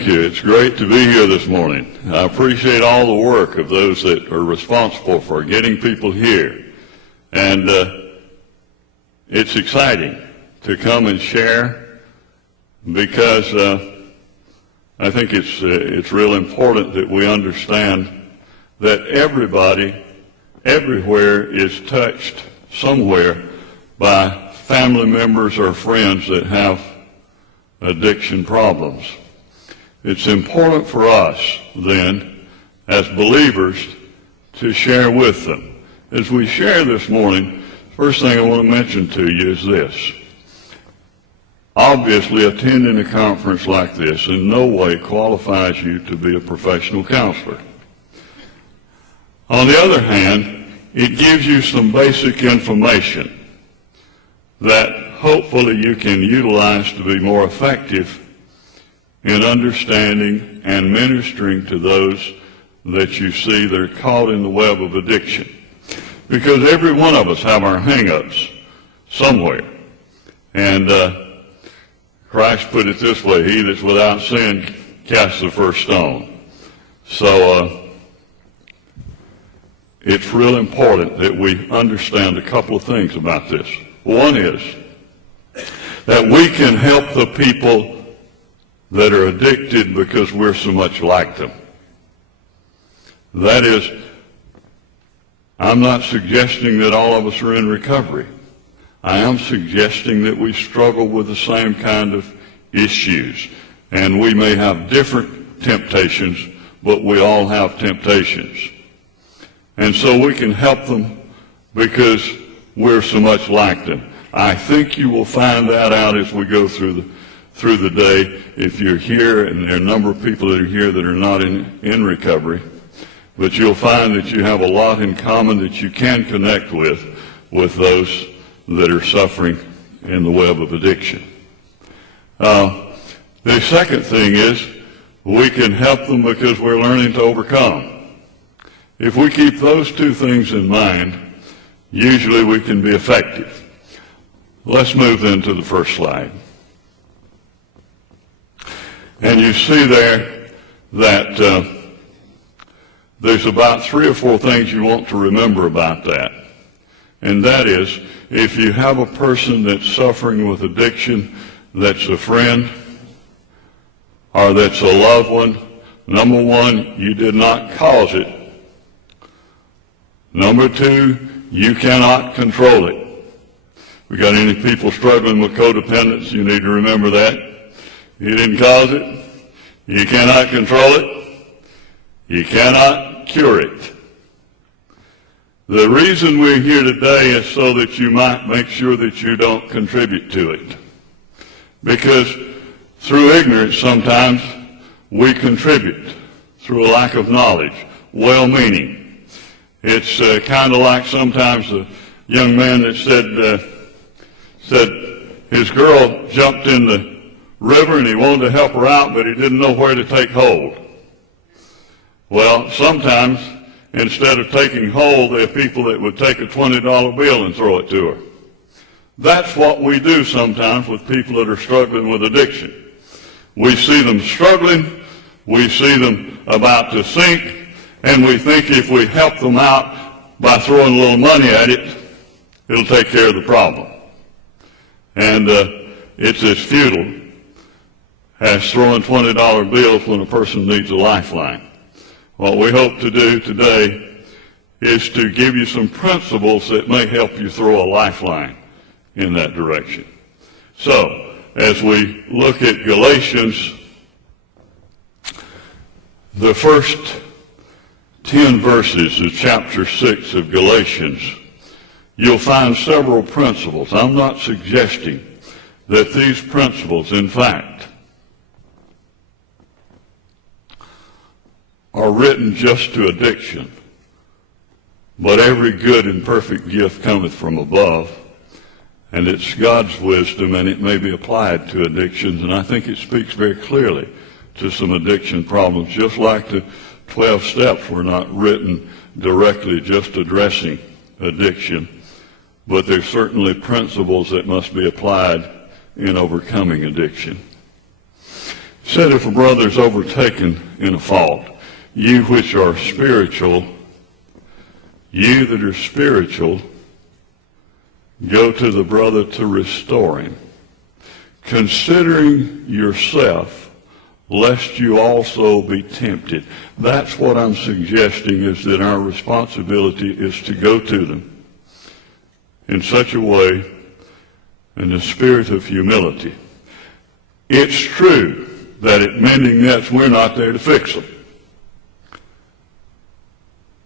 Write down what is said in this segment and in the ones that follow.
Thank you. It's great to be here this morning. I appreciate all the work of those that are responsible for getting people here. And it's exciting to come and share because I think it's real important that we understand that everybody, everywhere is touched somewhere by family members or friends that have addiction problems. It's important for us, then, as believers, to share with them. As we share this morning, first thing I want to mention to you is this. Obviously, attending a conference like this in no way qualifies you to be a professional counselor. On the other hand, it gives you some basic information that hopefully you can utilize to be more effective in understanding and ministering to those that you see that are caught in the web of addiction. Because every one of us have our hang-ups somewhere. And Christ put it this way, he that's without sin casts the first stone. So it's real important that we understand a couple of things about this. One is that we can help the people that are addicted because we're so much like them. That is, I'm not suggesting that all of us are in recovery. I am suggesting that we struggle with the same kind of issues. And we may have different temptations, but we all have temptations. And so we can help them because we're so much like them. I think you will find that out as we go through the day if you're here, and there are a number of people that are here that are not in recovery. But you'll find that you have a lot in common that you can connect with those that are suffering in the web of addiction. The second thing is we can help them because we're learning to overcome. If we keep those two things in mind, usually we can be effective. Let's move then to the first slide. And you see there that there's about 3 or 4 things you want to remember about that. And that is, if you have a person that's suffering with addiction, that's a friend, or that's a loved one, number 1, you did not cause it. Number 2, you cannot control it. We got any people struggling with codependence, you need to remember that. You didn't cause it. You cannot control it. You cannot cure it. The reason we're here today is so that you might make sure that you don't contribute to it. Because through ignorance sometimes we contribute through a lack of knowledge, well-meaning. It's kind of like sometimes a young man that said his girl jumped in the river and he wanted to help her out, but he didn't know where to take hold. Well, sometimes instead of taking hold, there are people that would take a $20 bill and throw it to her. That's what we do sometimes with people that are struggling with addiction. We see them struggling, we see them about to sink, and we think if we help them out by throwing a little money at it, it'll take care of the problem. And it's as futile as throwing $20 bills when a person needs a lifeline. What we hope to do today is to give you some principles that may help you throw a lifeline in that direction. So, as we look at Galatians, the first 10 verses of chapter 6 of Galatians, you'll find several principles. I'm not suggesting that these principles, in fact, are written just to addiction, but every good and perfect gift cometh from above, and it's God's wisdom, and it may be applied to addictions, and I think it speaks very clearly to some addiction problems, just like the 12 steps were not written directly just addressing addiction, but there's certainly principles that must be applied in overcoming addiction. said, if a brother is overtaken in a fault, you which are spiritual, you that are spiritual, go to the brother to restore him, considering yourself, lest you also be tempted. That's what I'm suggesting, is that our responsibility is to go to them in such a way, in the spirit of humility. It's true that at mending nets, we're not there to fix them.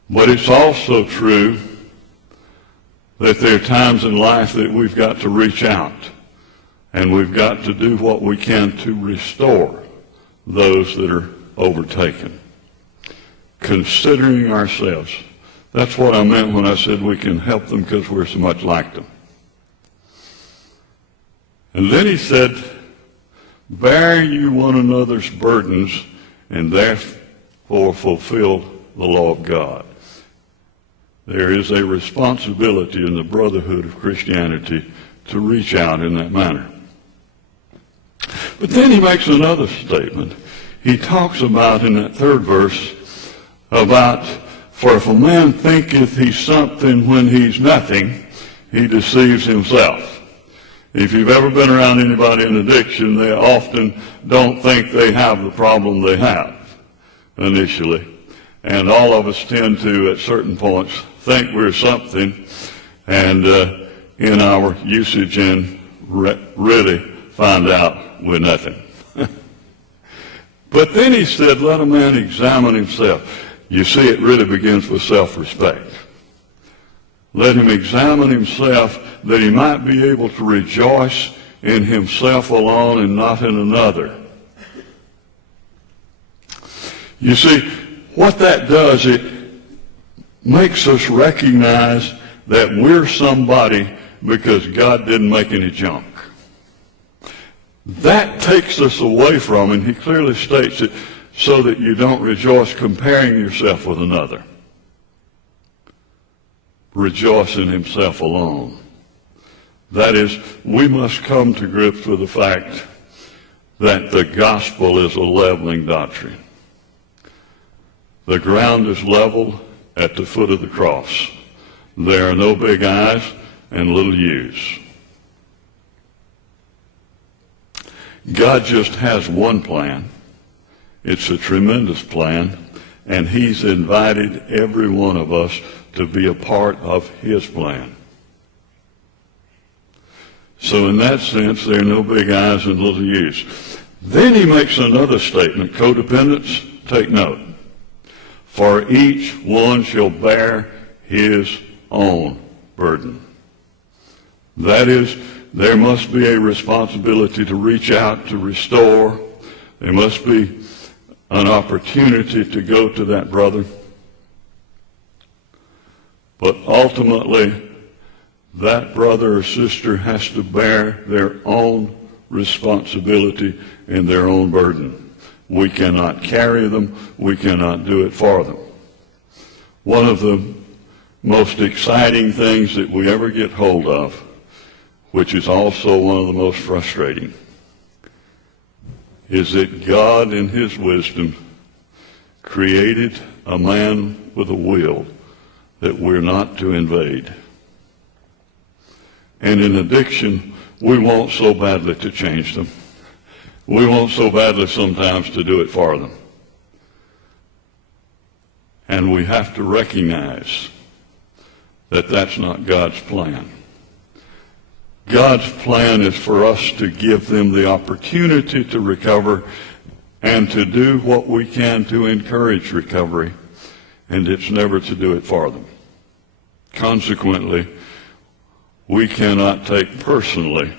But it's also true that there are times in life that we've got to reach out and we've got to do what we can to restore those that are overtaken. Considering ourselves. That's what I meant when I said we can help them because we're so much like them. And then he said, bear you one another's burdens and therefore fulfill the law of God. There is a responsibility in the brotherhood of Christianity to reach out in that manner. But then he makes another statement. He talks about, in that third verse, about, for if a man thinketh he's something when he's nothing, he deceives himself. If you've ever been around anybody in addiction, they often don't think they have the problem they have initially. And all of us tend to, at certain points, think we're something, and in our usage, and really find out we're nothing. But then he said, let a man examine himself. You see, it really begins with self-respect. Let him examine himself, that he might be able to rejoice in himself alone and not in another. You see, what that does, it makes us recognize that we're somebody because God didn't make any junk. That takes us away from, and he clearly states it, so that you don't rejoice comparing yourself with another. Rejoice in himself alone. That is, we must come to grips with the fact that the gospel is a leveling doctrine. The ground is leveled at the foot of the cross. There are no big I's and little U's. God just has one plan. It's a tremendous plan, and he's invited every one of us to be a part of his plan. So in that sense, there are no big I's and little U's. Then he makes another statement, codependence, take note. For each one shall bear his own burden. That is, there must be a responsibility to reach out, to restore. There must be an opportunity to go to that brother. But ultimately, that brother or sister has to bear their own responsibility and their own burden. We cannot carry them. We cannot do it for them. One of the most exciting things that we ever get hold of, which is also one of the most frustrating, is that God in his wisdom created a man with a will that we're not to invade. And in addiction, we want so badly to change them. We want so badly sometimes to do it for them. And we have to recognize that that's not God's plan. God's plan is for us to give them the opportunity to recover and to do what we can to encourage recovery, and it's never to do it for them. Consequently, we cannot take personally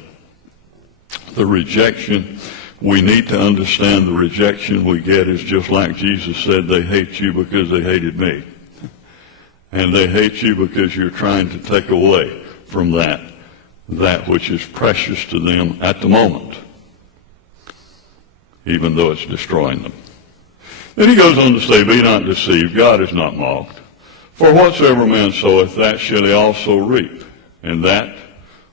the rejection. We need to understand the rejection we get is just like Jesus said, they hate you because they hated me. And they hate you because you're trying to take away from that which is precious to them at the moment, even though it's destroying them. Then he goes on to say, be not deceived, God is not mocked. For whatsoever man soweth, that shall he also reap, and that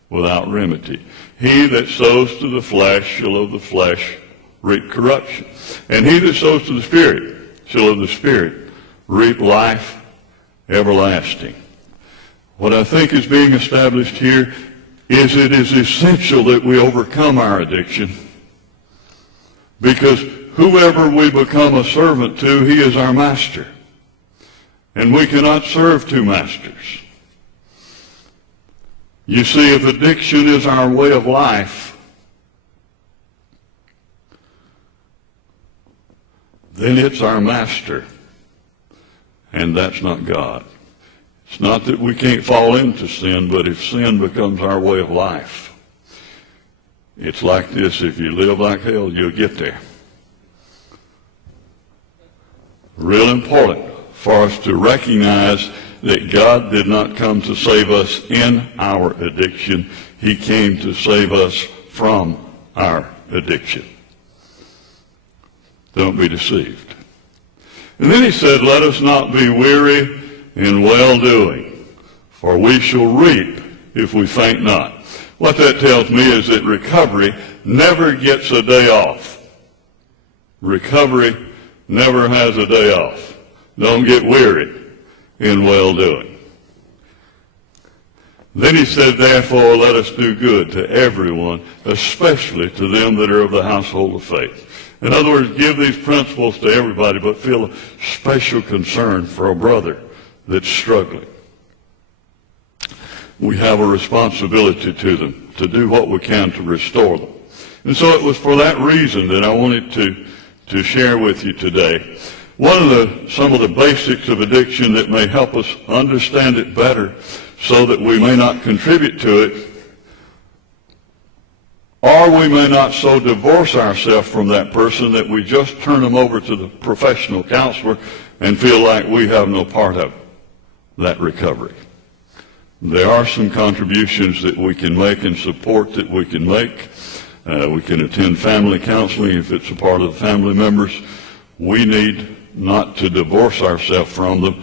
without remedy. He that sows to the flesh shall of the flesh reap corruption. And he that sows to the Spirit shall of the Spirit reap life everlasting. What I think is being established here is it is essential that we overcome our addiction, because whoever we become a servant to, he is our master. And we cannot serve two masters. You see, if addiction is our way of life, then it's our master. And that's not God. It's not that we can't fall into sin, but if sin becomes our way of life, it's like this: if you live like hell, you'll get there. Real important for us to recognize that God did not come to save us in our addiction. He came to save us from our addiction. Don't be deceived. And then he said, let us not be weary in well-doing, for we shall reap if we faint not. What that tells me is that recovery never gets a day off. Recovery never has a day off. Don't get weary in well-doing. Then he said, therefore, let us do good to everyone, especially to them that are of the household of faith. In other words, give these principles to everybody, but feel a special concern for a brother that's struggling. We have a responsibility to them, to do what we can to restore them. And so it was for that reason that I wanted to share with you today some of the basics of addiction that may help us understand it better, so that we may not contribute to it, or we may not so divorce ourselves from that person that we just turn them over to the professional counselor and feel like we have no part of that recovery. There are some contributions that we can make and support that we can make. We can attend family counseling if it's a part of the family members. We need not to divorce ourselves from them,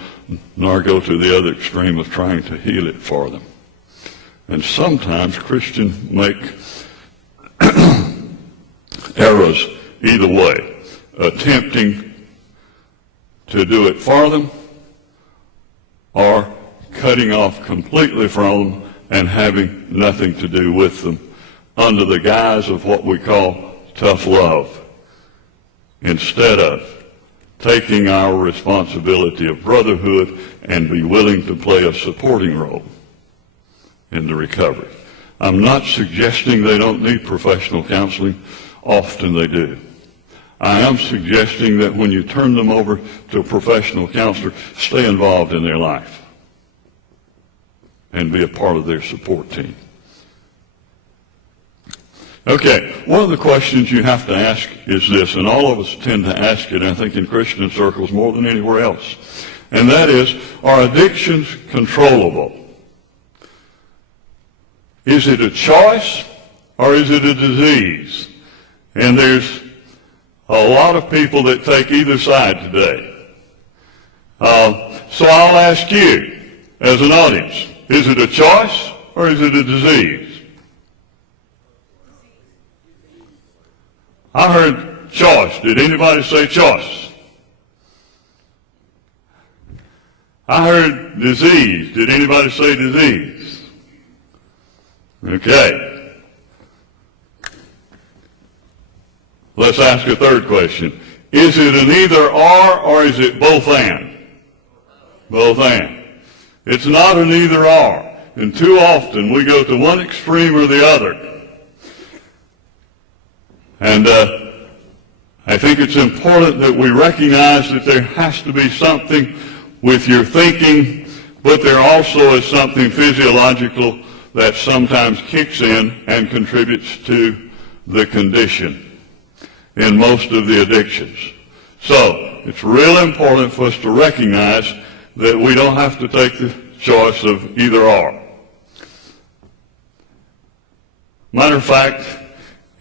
nor go to the other extreme of trying to heal it for them. And sometimes Christians make errors either way, attempting to do it for them or cutting off completely from them and having nothing to do with them under the guise of what we call tough love, instead of taking our responsibility of brotherhood and be willing to play a supporting role in the recovery. I'm not suggesting they don't need professional counseling. Often they do. I am suggesting that when you turn them over to a professional counselor, stay involved in their life and be a part of their support team. Okay, one of the questions you have to ask is this, and all of us tend to ask it, I think, in Christian circles more than anywhere else, and that is, are addictions controllable? Is it a choice or is it a disease? And there's a lot of people that take either side today. So I'll ask you, as an audience, is it a choice or is it a disease? I heard choice. Did anybody say choice? I heard disease. Did anybody say disease? Okay. Let's ask a third question. Is it an either or is it both and? Both and. It's not an either or. And too often we go to one extreme or the other. And I think it's important that we recognize that there has to be something with your thinking, but there also is something physiological that sometimes kicks in and contributes to the condition in most of the addictions. So it's real important for us to recognize that we don't have to take the choice of either or. Matter of fact,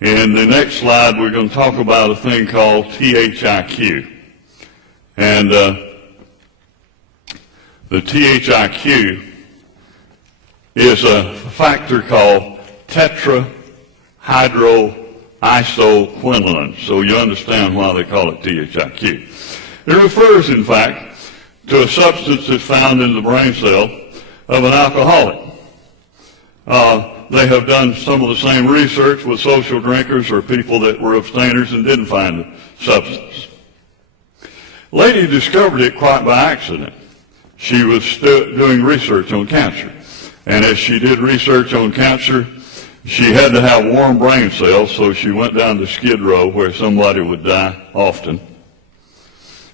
in the next slide, we're going to talk about a thing called THIQ. And the THIQ is a factor called tetrahydrocanabinol. isoquinoline. So you understand why they call it THIQ. It refers, in fact, to a substance that's found in the brain cell of an alcoholic. They have done some of the same research with social drinkers or people that were abstainers and didn't find the substance. Lady discovered it quite by accident. She was doing research on cancer. And as she did research on cancer, she had to have warm brain cells, so she went down to Skid Row, where somebody would die often,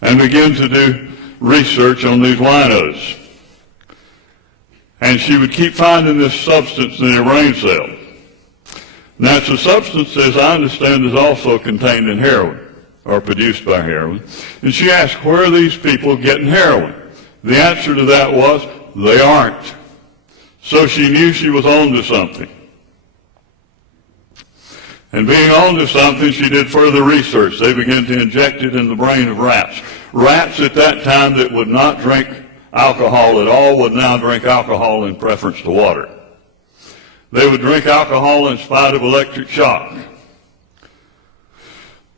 and began to do research on these winos. And she would keep finding this substance in her brain cell. Now, it's a substance, as I understand, is also contained in heroin, or produced by heroin. And she asked, where are these people getting heroin? The answer to that was, they aren't. So she knew she was on to something. And being on to something, she did further research. They began to inject it in the brain of rats. Rats at that time that would not drink alcohol at all would now drink alcohol in preference to water. They would drink alcohol in spite of electric shock.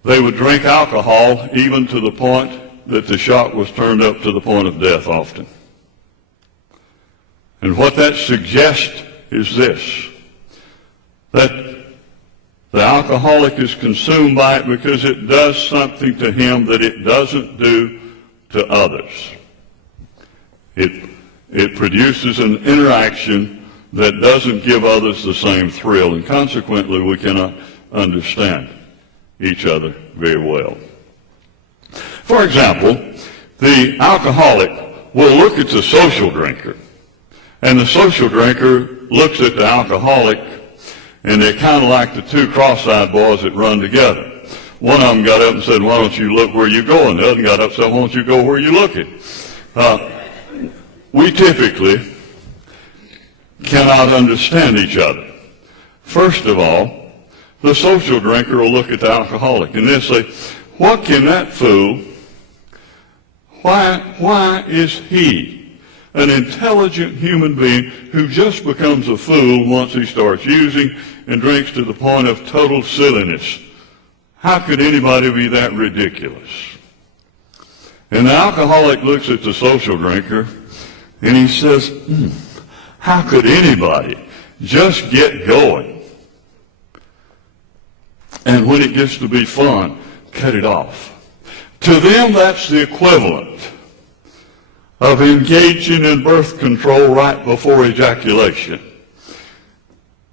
They would drink alcohol even to the point that the shock was turned up to the point of death often. And what that suggests is this, that the alcoholic is consumed by it because it does something to him that it doesn't do to others. It produces an interaction that doesn't give others the same thrill, and consequently we cannot understand each other very well. For example, the alcoholic will look at the social drinker, and the social drinker looks at the alcoholic, and they're kind of like the two cross-eyed boys that run together. One of them got up and said, why don't you look where you're going? The other got up and said, why don't you go where you're looking? We typically cannot understand each other. First of all, the social drinker will look at the alcoholic and they'll say, what can that fool, why is he, an intelligent human being who just becomes a fool once he starts using and drinks to the point of total silliness? How could anybody be that ridiculous? And the alcoholic looks at the social drinker and he says, how could anybody just get going? And when it gets to be fun, cut it off. To them, that's the equivalent of engaging in birth control right before ejaculation.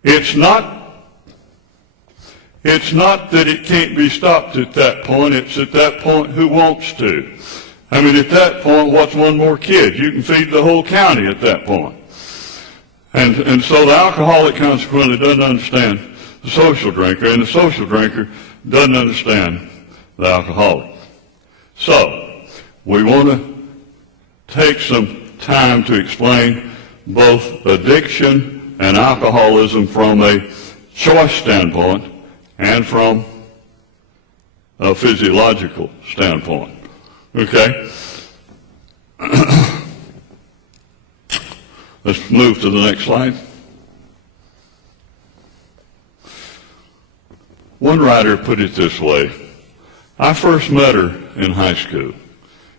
It's not that it can't be stopped at that point. It's at that point who wants to. I mean, at that point, what's one more kid? You can feed the whole county at that point. And so the alcoholic consequently doesn't understand the social drinker, and the social drinker doesn't understand the alcoholic. So we want to take some time to explain both addiction and alcoholism from a choice standpoint and from a physiological standpoint. Okay? Let's move to the next slide. One writer put it this way. I first met her in high school.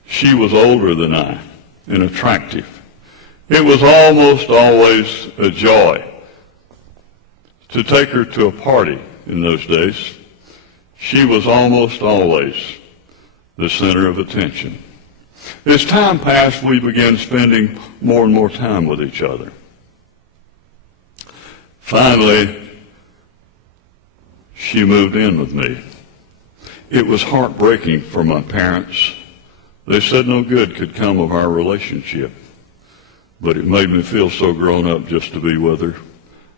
She was older than I and attractive. It was almost always a joy to take her to a party in those days. She was almost always the center of attention. As time passed, we began spending more and more time with each other. Finally, she moved in with me. It was heartbreaking for my parents. They said no good could come of our relationship, but it made me feel so grown up just to be with her.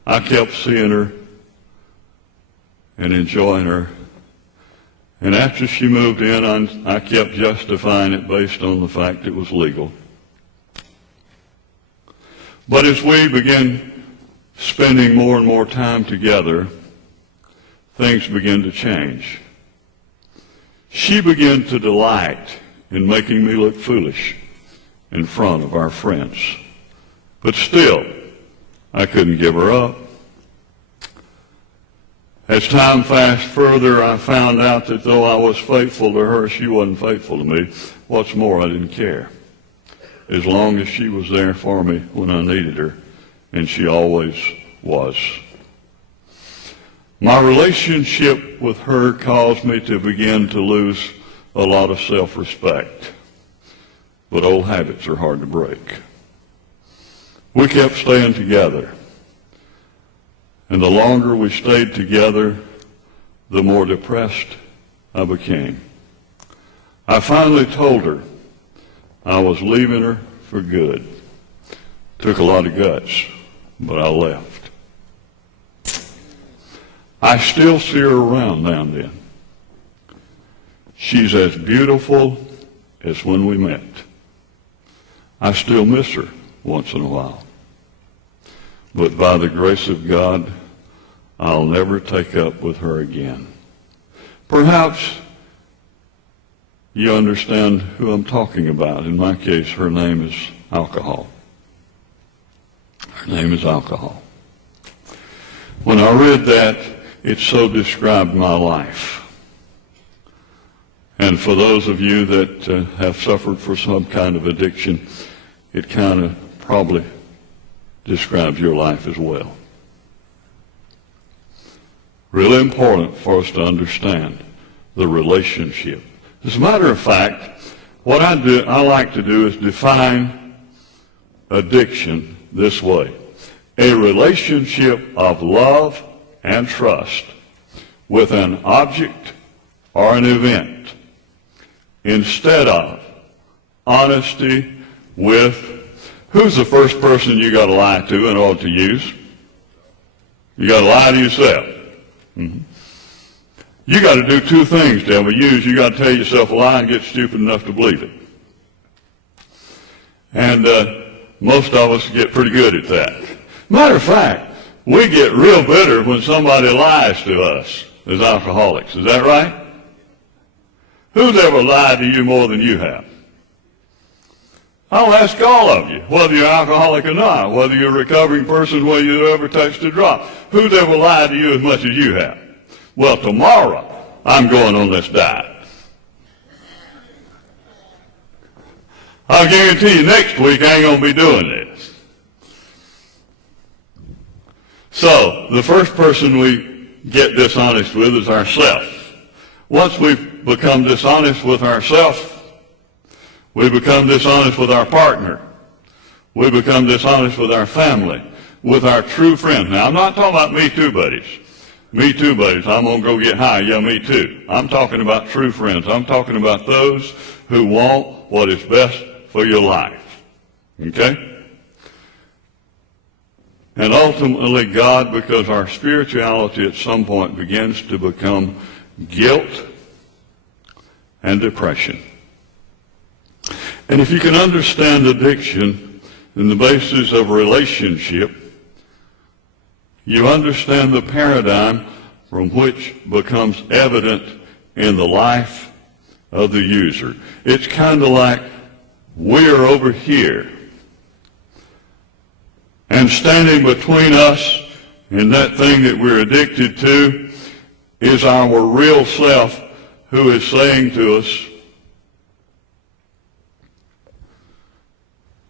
I kept seeing her and enjoying her. And after she moved in, I kept justifying it based on the fact it was legal. But as we began spending more and more time together, things began to change. She began to delight in making me look foolish in front of our friends. But still, I couldn't give her up. As time passed further, I found out that though I was faithful to her, she wasn't faithful to me. What's more, I didn't care, as long as she was there for me when I needed her, and she always was. My relationship with her caused me to begin to lose a lot of self-respect, but old habits are hard to break. We kept staying together, and the longer we stayed together, the more depressed I became. I finally told her I was leaving her for good. Took a lot of guts, but I left. I still see her around now and then. She's as beautiful as when we met. I still miss her once in a while. But by the grace of God, I'll never take up with her again. Perhaps you understand who I'm talking about. In my case, her name is alcohol. Her name is alcohol. When I read that, it so described my life. And for those of you that have suffered for some kind of addiction, it kind of probably describes your life as well. Really important for us to understand the relationship. As a matter of fact, what I like to do is define addiction this way: a relationship of love and trust with an object or an event, instead of honesty with, who's the first person you got to lie to in order to use? You got to lie to yourself. Mm-hmm. You got to do two things to ever use. You got to tell yourself a lie and get stupid enough to believe it. And most of us get pretty good at that. Matter of fact, we get real bitter when somebody lies to us as alcoholics. Is that right? Who's ever lied to you more than you have? I'll ask all of you, whether you're alcoholic or not, whether you're a recovering person, whether you ever touched a drop. Who's ever lied to you as much as you have? Well, tomorrow, I'm going on this diet. I'll guarantee you next week I ain't going to be doing this. So, the first person we get dishonest with is ourselves. Once we've become dishonest with ourselves, we become dishonest with our partner. We become dishonest with our family, with our true friends. Now, I'm not talking about me too buddies. Me too buddies. I'm going to go get high. Yeah, me too. I'm talking about true friends. I'm talking about those who want what is best for your life. Okay? And ultimately, God, because our spirituality at some point begins to become guilt and depression. And if you can understand addiction in the basis of relationship, you understand the paradigm from which becomes evident in the life of the user. It's kind of like we're over here, and standing between us and that thing that we're addicted to is our real self, who is saying to us,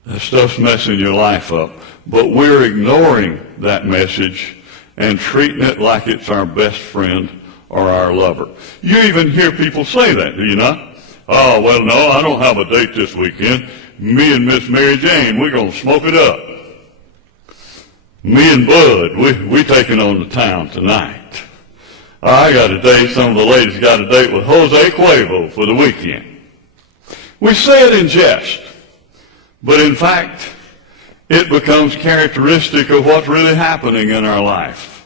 that stuff's messing your life up. But we're ignoring that message and treating it like it's our best friend or our lover. You even hear people say that, do you not? Oh, well, no, I don't have a date this weekend. Me and Miss Mary Jane, we're going to smoke it up. Me and Bud, we taking on the town tonight. I got a date, some of the ladies got a date with Jose Cuervo for the weekend. We say it in jest, but in fact, it becomes characteristic of what's really happening in our life.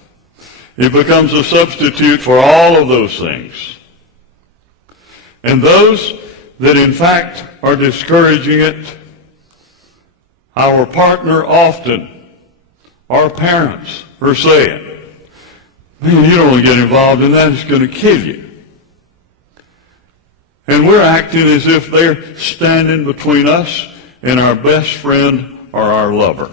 It becomes a substitute for all of those things. And those that in fact are discouraging it, our partner often, our parents are saying, man, you don't want to get involved in that, it's going to kill you. And we're acting as if they're standing between us and our best friend or our lover.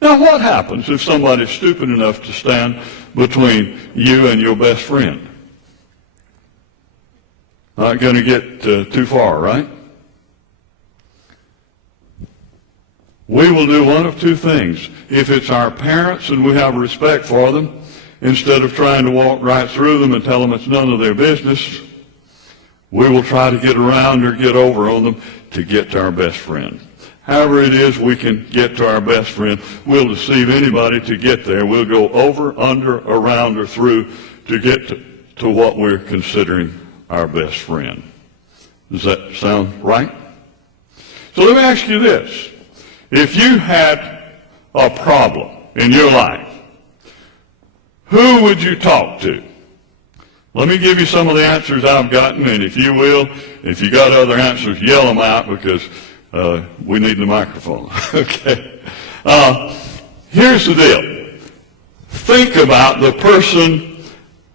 Now, what happens if somebody's stupid enough to stand between you and your best friend? Not going to get too far, right? We will do one of two things. If it's our parents and we have respect for them, instead of trying to walk right through them and tell them it's none of their business, we will try to get around or get over on them to get to our best friend. However it is we can get to our best friend, we'll deceive anybody to get there. We'll go over, under, around, or through to get to what we're considering our best friend. Does that sound right? So let me ask you this. If you had a problem in your life, who would you talk to? Let me give you some of the answers I've gotten, and if you will, if you got other answers, yell them out, because we need the microphone. Okay. Here's the deal. Think about the person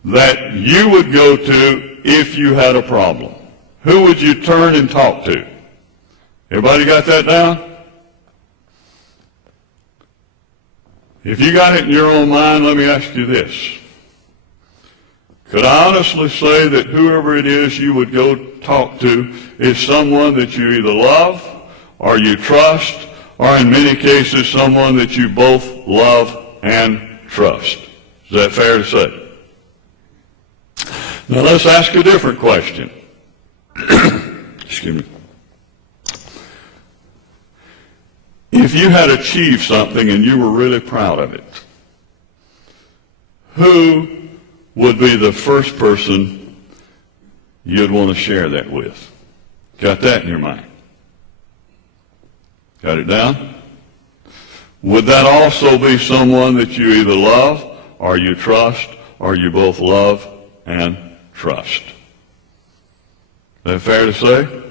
that you would go to if you had a problem. Who would you turn and talk to? Everybody got that down? If you got it in your own mind, let me ask you this. Could I honestly say that whoever it is you would go talk to is someone that you either love or you trust, or in many cases someone that you both love and trust? Is that fair to say? Now let's ask a different question. Excuse me. If you had achieved something and you were really proud of it, who would be the first person you'd want to share that with? Got that in your mind? Got it down? Would that also be someone that you either love or you trust or you both love and trust? Is that fair to say?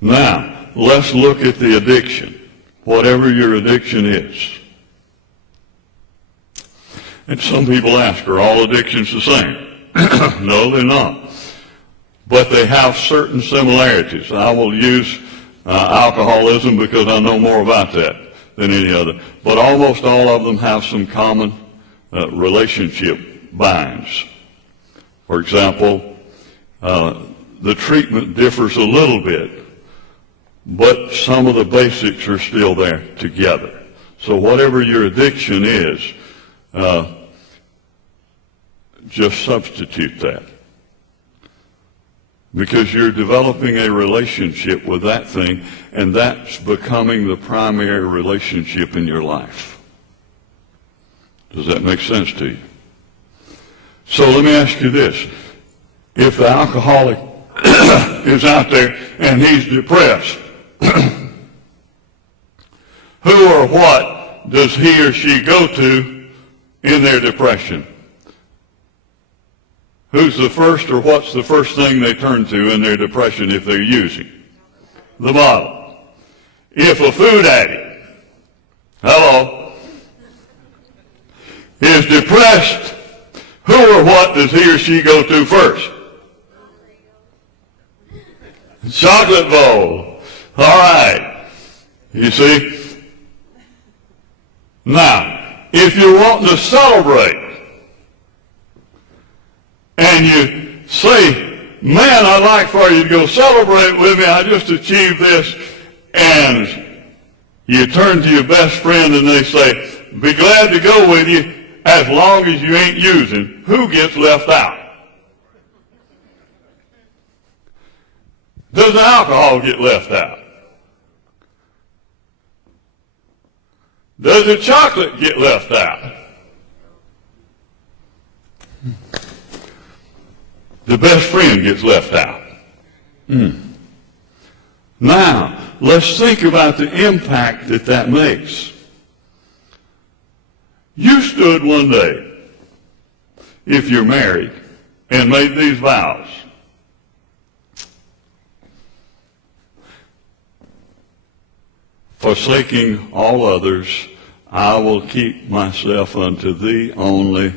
Now, let's look at the addiction, whatever your addiction is. And some people ask, are all addictions the same? No, they're not. But they have certain similarities. I will use alcoholism because I know more about that than any other. But almost all of them have some common relationship binds. For example, the treatment differs a little bit, but some of the basics are still there together. So whatever your addiction is, just substitute that. Because you're developing a relationship with that thing, and that's becoming the primary relationship in your life. Does that make sense to you? So let me ask you this. If the alcoholic is out there and he's depressed, who or what does he or she go to in their depression? Who's the first, or what's the first thing they turn to in their depression if they're using? The bottle. If a food addict, is depressed, who or what does he or she go to first? Chocolate bowl. All right. You see? Now, if you're wanting to celebrate, and you say, man, I'd like for you to go celebrate with me, I just achieved this, and you turn to your best friend and they say, be glad to go with you as long as you ain't using, who gets left out? Does the alcohol get left out? Does the chocolate get left out? The best friend gets left out. Now, let's think about the impact that makes. You stood one day, if you're married, and made these vows. Forsaking all others, I will keep myself unto thee only,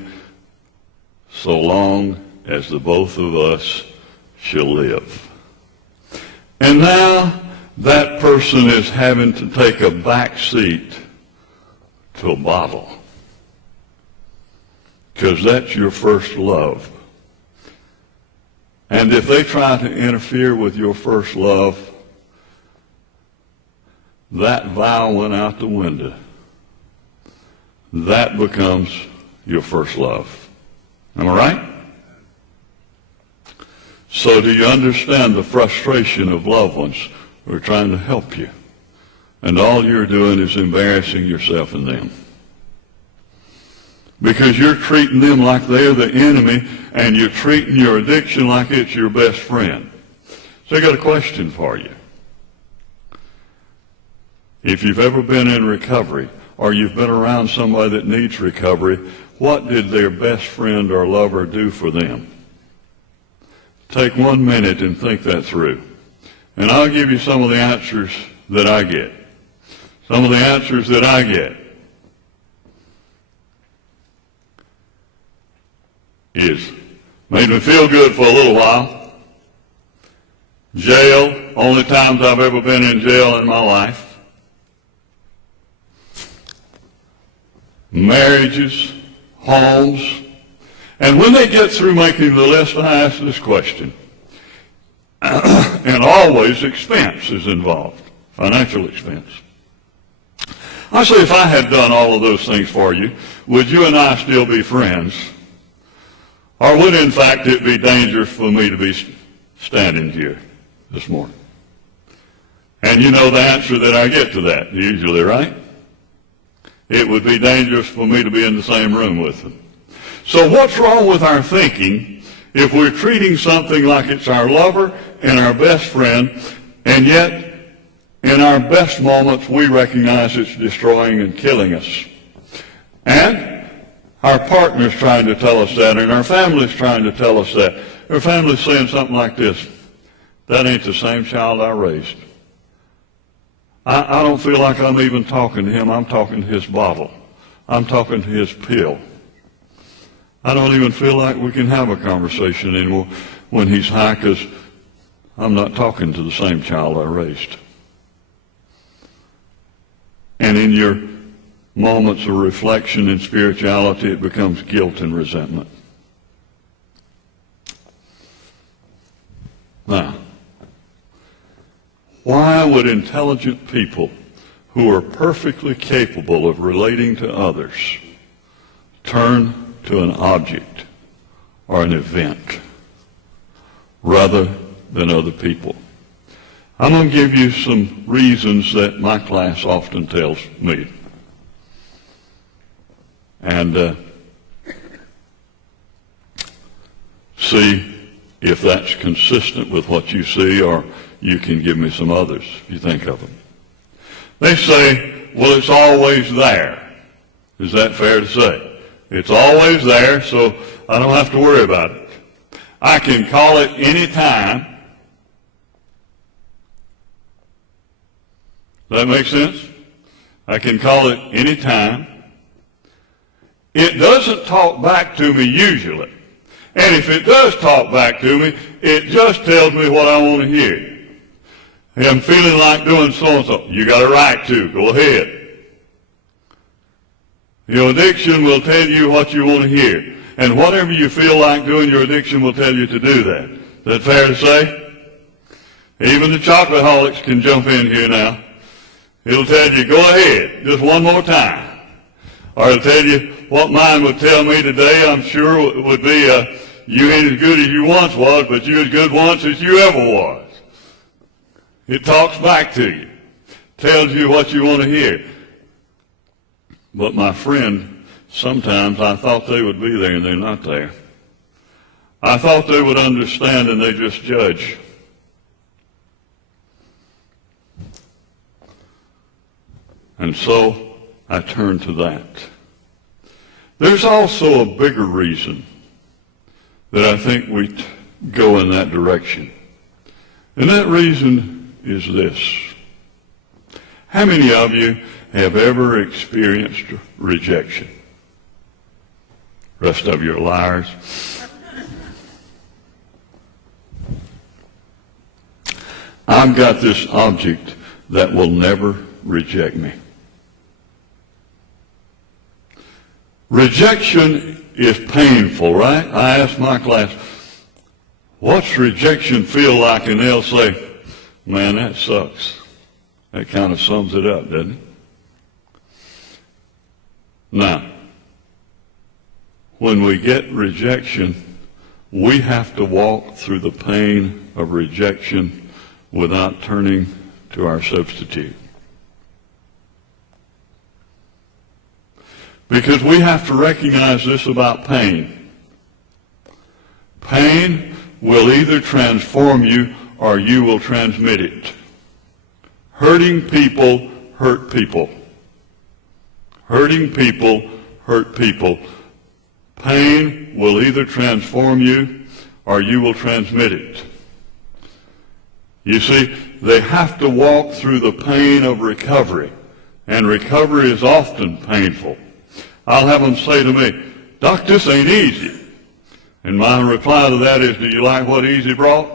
so long as the both of us shall live. And now that person is having to take a back seat to a bottle, because that's your first love. And if they try to interfere with your first love, that vow went out the window. That becomes your first love. Am I right? So do you understand the frustration of loved ones who are trying to help you, and all you're doing is embarrassing yourself and them? Because you're treating them like they're the enemy, and you're treating your addiction like it's your best friend. So I got a question for you. If you've ever been in recovery, or you've been around somebody that needs recovery, what did their best friend or lover do for them? Take 1 minute and think that through. And I'll give you some of the answers that I get. Some of the answers that I get is, made me feel good for a little while. Jail, only times I've ever been in jail in my life. Marriages, homes. And when they get through making the list, I ask this question. And always expense is involved, financial expense. I say, if I had done all of those things for you, would you and I still be friends? Or would, in fact, it be dangerous for me to be standing here this morning? And you know the answer that I get to that, usually, right? It would be dangerous for me to be in the same room with them. So what's wrong with our thinking if we're treating something like it's our lover and our best friend, and yet in our best moments we recognize it's destroying and killing us? And our partner's trying to tell us that, and our family's trying to tell us that. Our family's saying something like this: that ain't the same child I raised. I don't feel like I'm even talking to him. I'm talking to his bottle. I'm talking to his pill. I don't even feel like we can have a conversation anymore when he's high, because I'm not talking to the same child I raised. And in your moments of reflection and spirituality, it becomes guilt and resentment. Now, why would intelligent people who are perfectly capable of relating to others turn to an object or an event rather than other people? I'm going to give you some reasons that my class often tells me. And see if that's consistent with what you see, or you can give me some others if you think of them. They say, well, it's always there. Is that fair to say? It's always there, so I don't have to worry about it. I can call it any time. Does that make sense? I can call it any time. It doesn't talk back to me usually. And if it does talk back to me, it just tells me what I want to hear. Hey, I'm feeling like doing so-and-so. You got a right to. Go ahead. Your addiction will tell you what you want to hear. And whatever you feel like doing, your addiction will tell you to do that. Is that fair to say? Even the chocoholics can jump in here now. It'll tell you, go ahead, just one more time. Or it'll tell you what mine would tell me today, I'm sure, would be, you ain't as good as you once was, but you as good once as you ever was. It talks back to you, tells you what you want to hear. But my friend, sometimes I thought they would be there and they're not there. I thought they would understand and they just judge. And so I turn to that. There's also a bigger reason that I think we go in that direction. And that reason is this. How many of you have ever experienced rejection? Rest of you are liars. I've got this object that will never reject me. Rejection is painful, right? I asked my class, what's rejection feel like? And they'll say, man, that sucks. That kind of sums it up, doesn't it? Now, when we get rejection, we have to walk through the pain of rejection without turning to our substitute. Because we have to recognize this about pain. Pain will either transform you or you will transmit it. Hurting people hurt people. Hurting people hurt people. Pain will either transform you or you will transmit it. You see, they have to walk through the pain of recovery, and recovery is often painful. I'll have them say to me, Doc, this ain't easy. And my reply to that is, do you like what easy brought?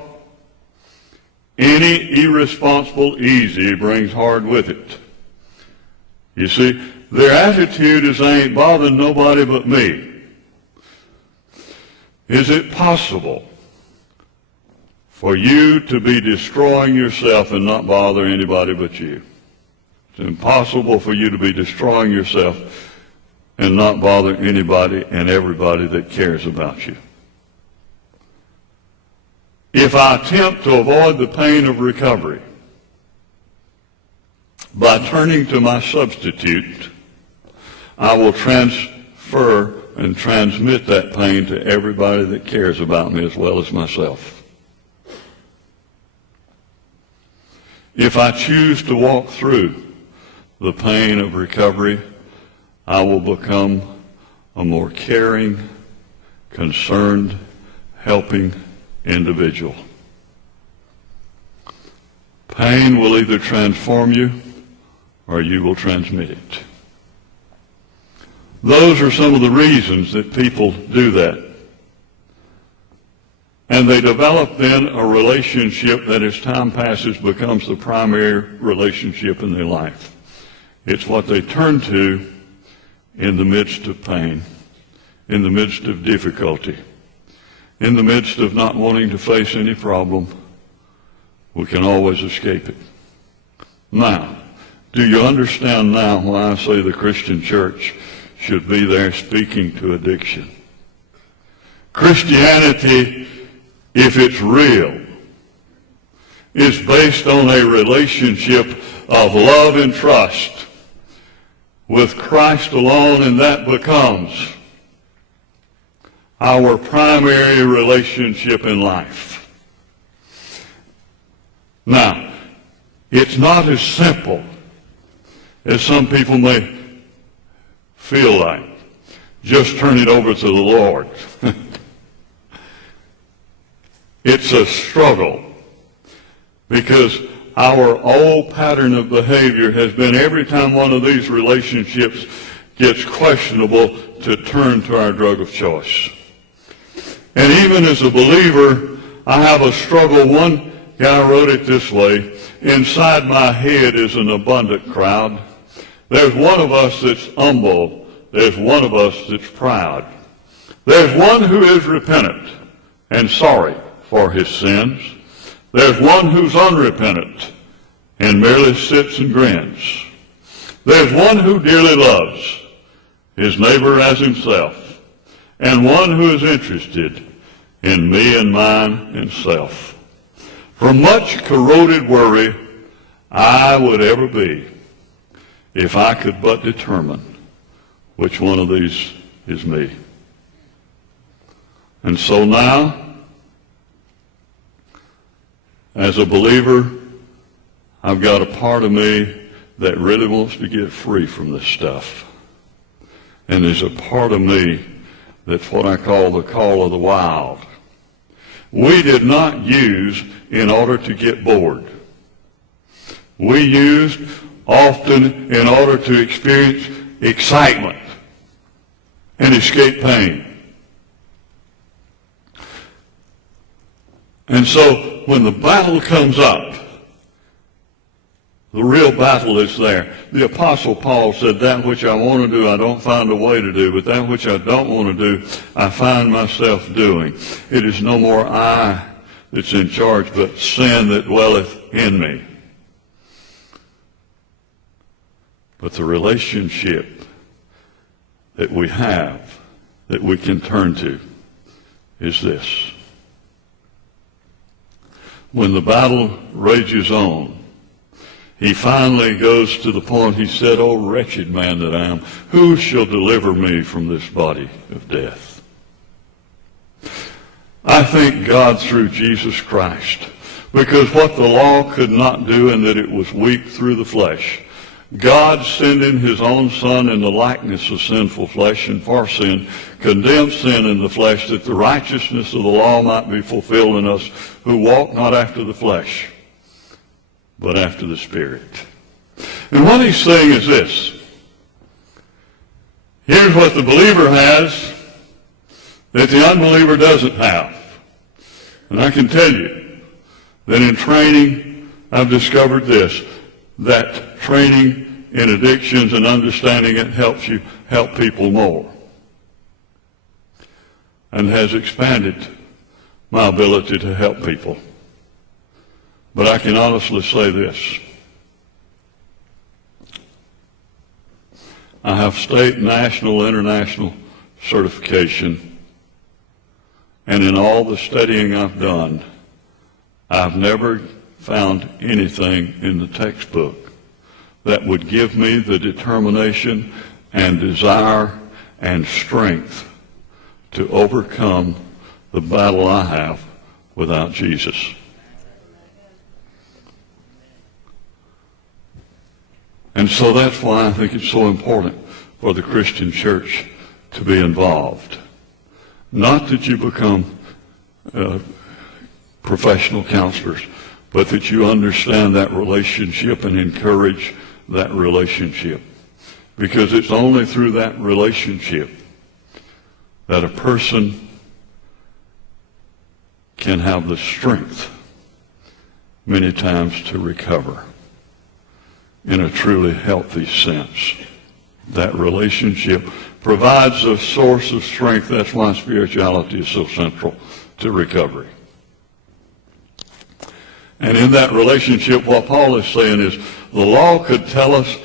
Any irresponsible easy brings hard with it. You see, their attitude is, I ain't bothering nobody but me. Is it possible for you to be destroying yourself and not bother anybody but you? It's impossible for you to be destroying yourself and not bother anybody and everybody that cares about you. If I attempt to avoid the pain of recovery by turning to my substitute, I will transfer and transmit that pain to everybody that cares about me as well as myself. If I choose to walk through the pain of recovery, I will become a more caring, concerned, helping individual. Pain will either transform you or you will transmit it. Those are some of the reasons that people do that. And they develop then a relationship that as time passes becomes the primary relationship in their life. It's what they turn to in the midst of pain, in the midst of difficulty, in the midst of not wanting to face any problem. We can always escape it. Now, do you understand now why I say the Christian church should be there speaking to addiction? Christianity, if it's real, is based on a relationship of love and trust with Christ alone, and that becomes our primary relationship in life. Now, it's not as simple as some people may feel like. Just turn it over to the Lord. It's a struggle because our old pattern of behavior has been every time one of these relationships gets questionable to turn to our drug of choice. And even as a believer, I have a struggle. One guy wrote it this way: inside my head is an abundant crowd. There's one of us that's humble. There's one of us that's proud. There's one who is repentant and sorry for his sins. There's one who's unrepentant and merely sits and grins. There's one who dearly loves his neighbor as himself, and one who is interested in me and mine and self. For much corroded worry I would ever be if I could but determine which one of these is me. And so now, as a believer, I've got a part of me that really wants to get free from this stuff. And there's a part of me that's what I call the call of the wild. We did not use in order to get bored. We used often in order to experience excitement and escape pain. And so when the battle comes up, The real battle is there. The Apostle Paul said, that which I want to do, I don't find a way to do, but that which I don't want to do, I find myself doing. It is no more I that's in charge, but sin that dwelleth in me. But the relationship that we have, that we can turn to, is this. When the battle rages on, he finally goes to the point, he said, "O wretched man that I am, who shall deliver me from this body of death?" I thank God through Jesus Christ, because what the law could not do, and that it was weak through the flesh, God sending his own Son in the likeness of sinful flesh and for sin, condemned sin in the flesh, that the righteousness of the law might be fulfilled in us who walk not after the flesh, but after the Spirit. And what he's saying is this. Here's what the believer has that the unbeliever doesn't have. And I can tell you that in training, I've discovered this, that training in addictions and understanding it helps you help people more, and has expanded my ability to help people. But I can honestly say this. I have state, national, international certification, and in all the studying I've done, I've never found anything in the textbook that would give me the determination and desire and strength to overcome the battle I have without Jesus. And so that's why I think it's so important for the Christian church to be involved. Not that you become professional counselors, but that you understand that relationship and encourage that relationship. Because it's only through that relationship that a person can have the strength many times to recover in a truly healthy sense. That relationship provides a source of strength. That's why spirituality is so central to recovery. And in that relationship, what Paul is saying is the law could tell us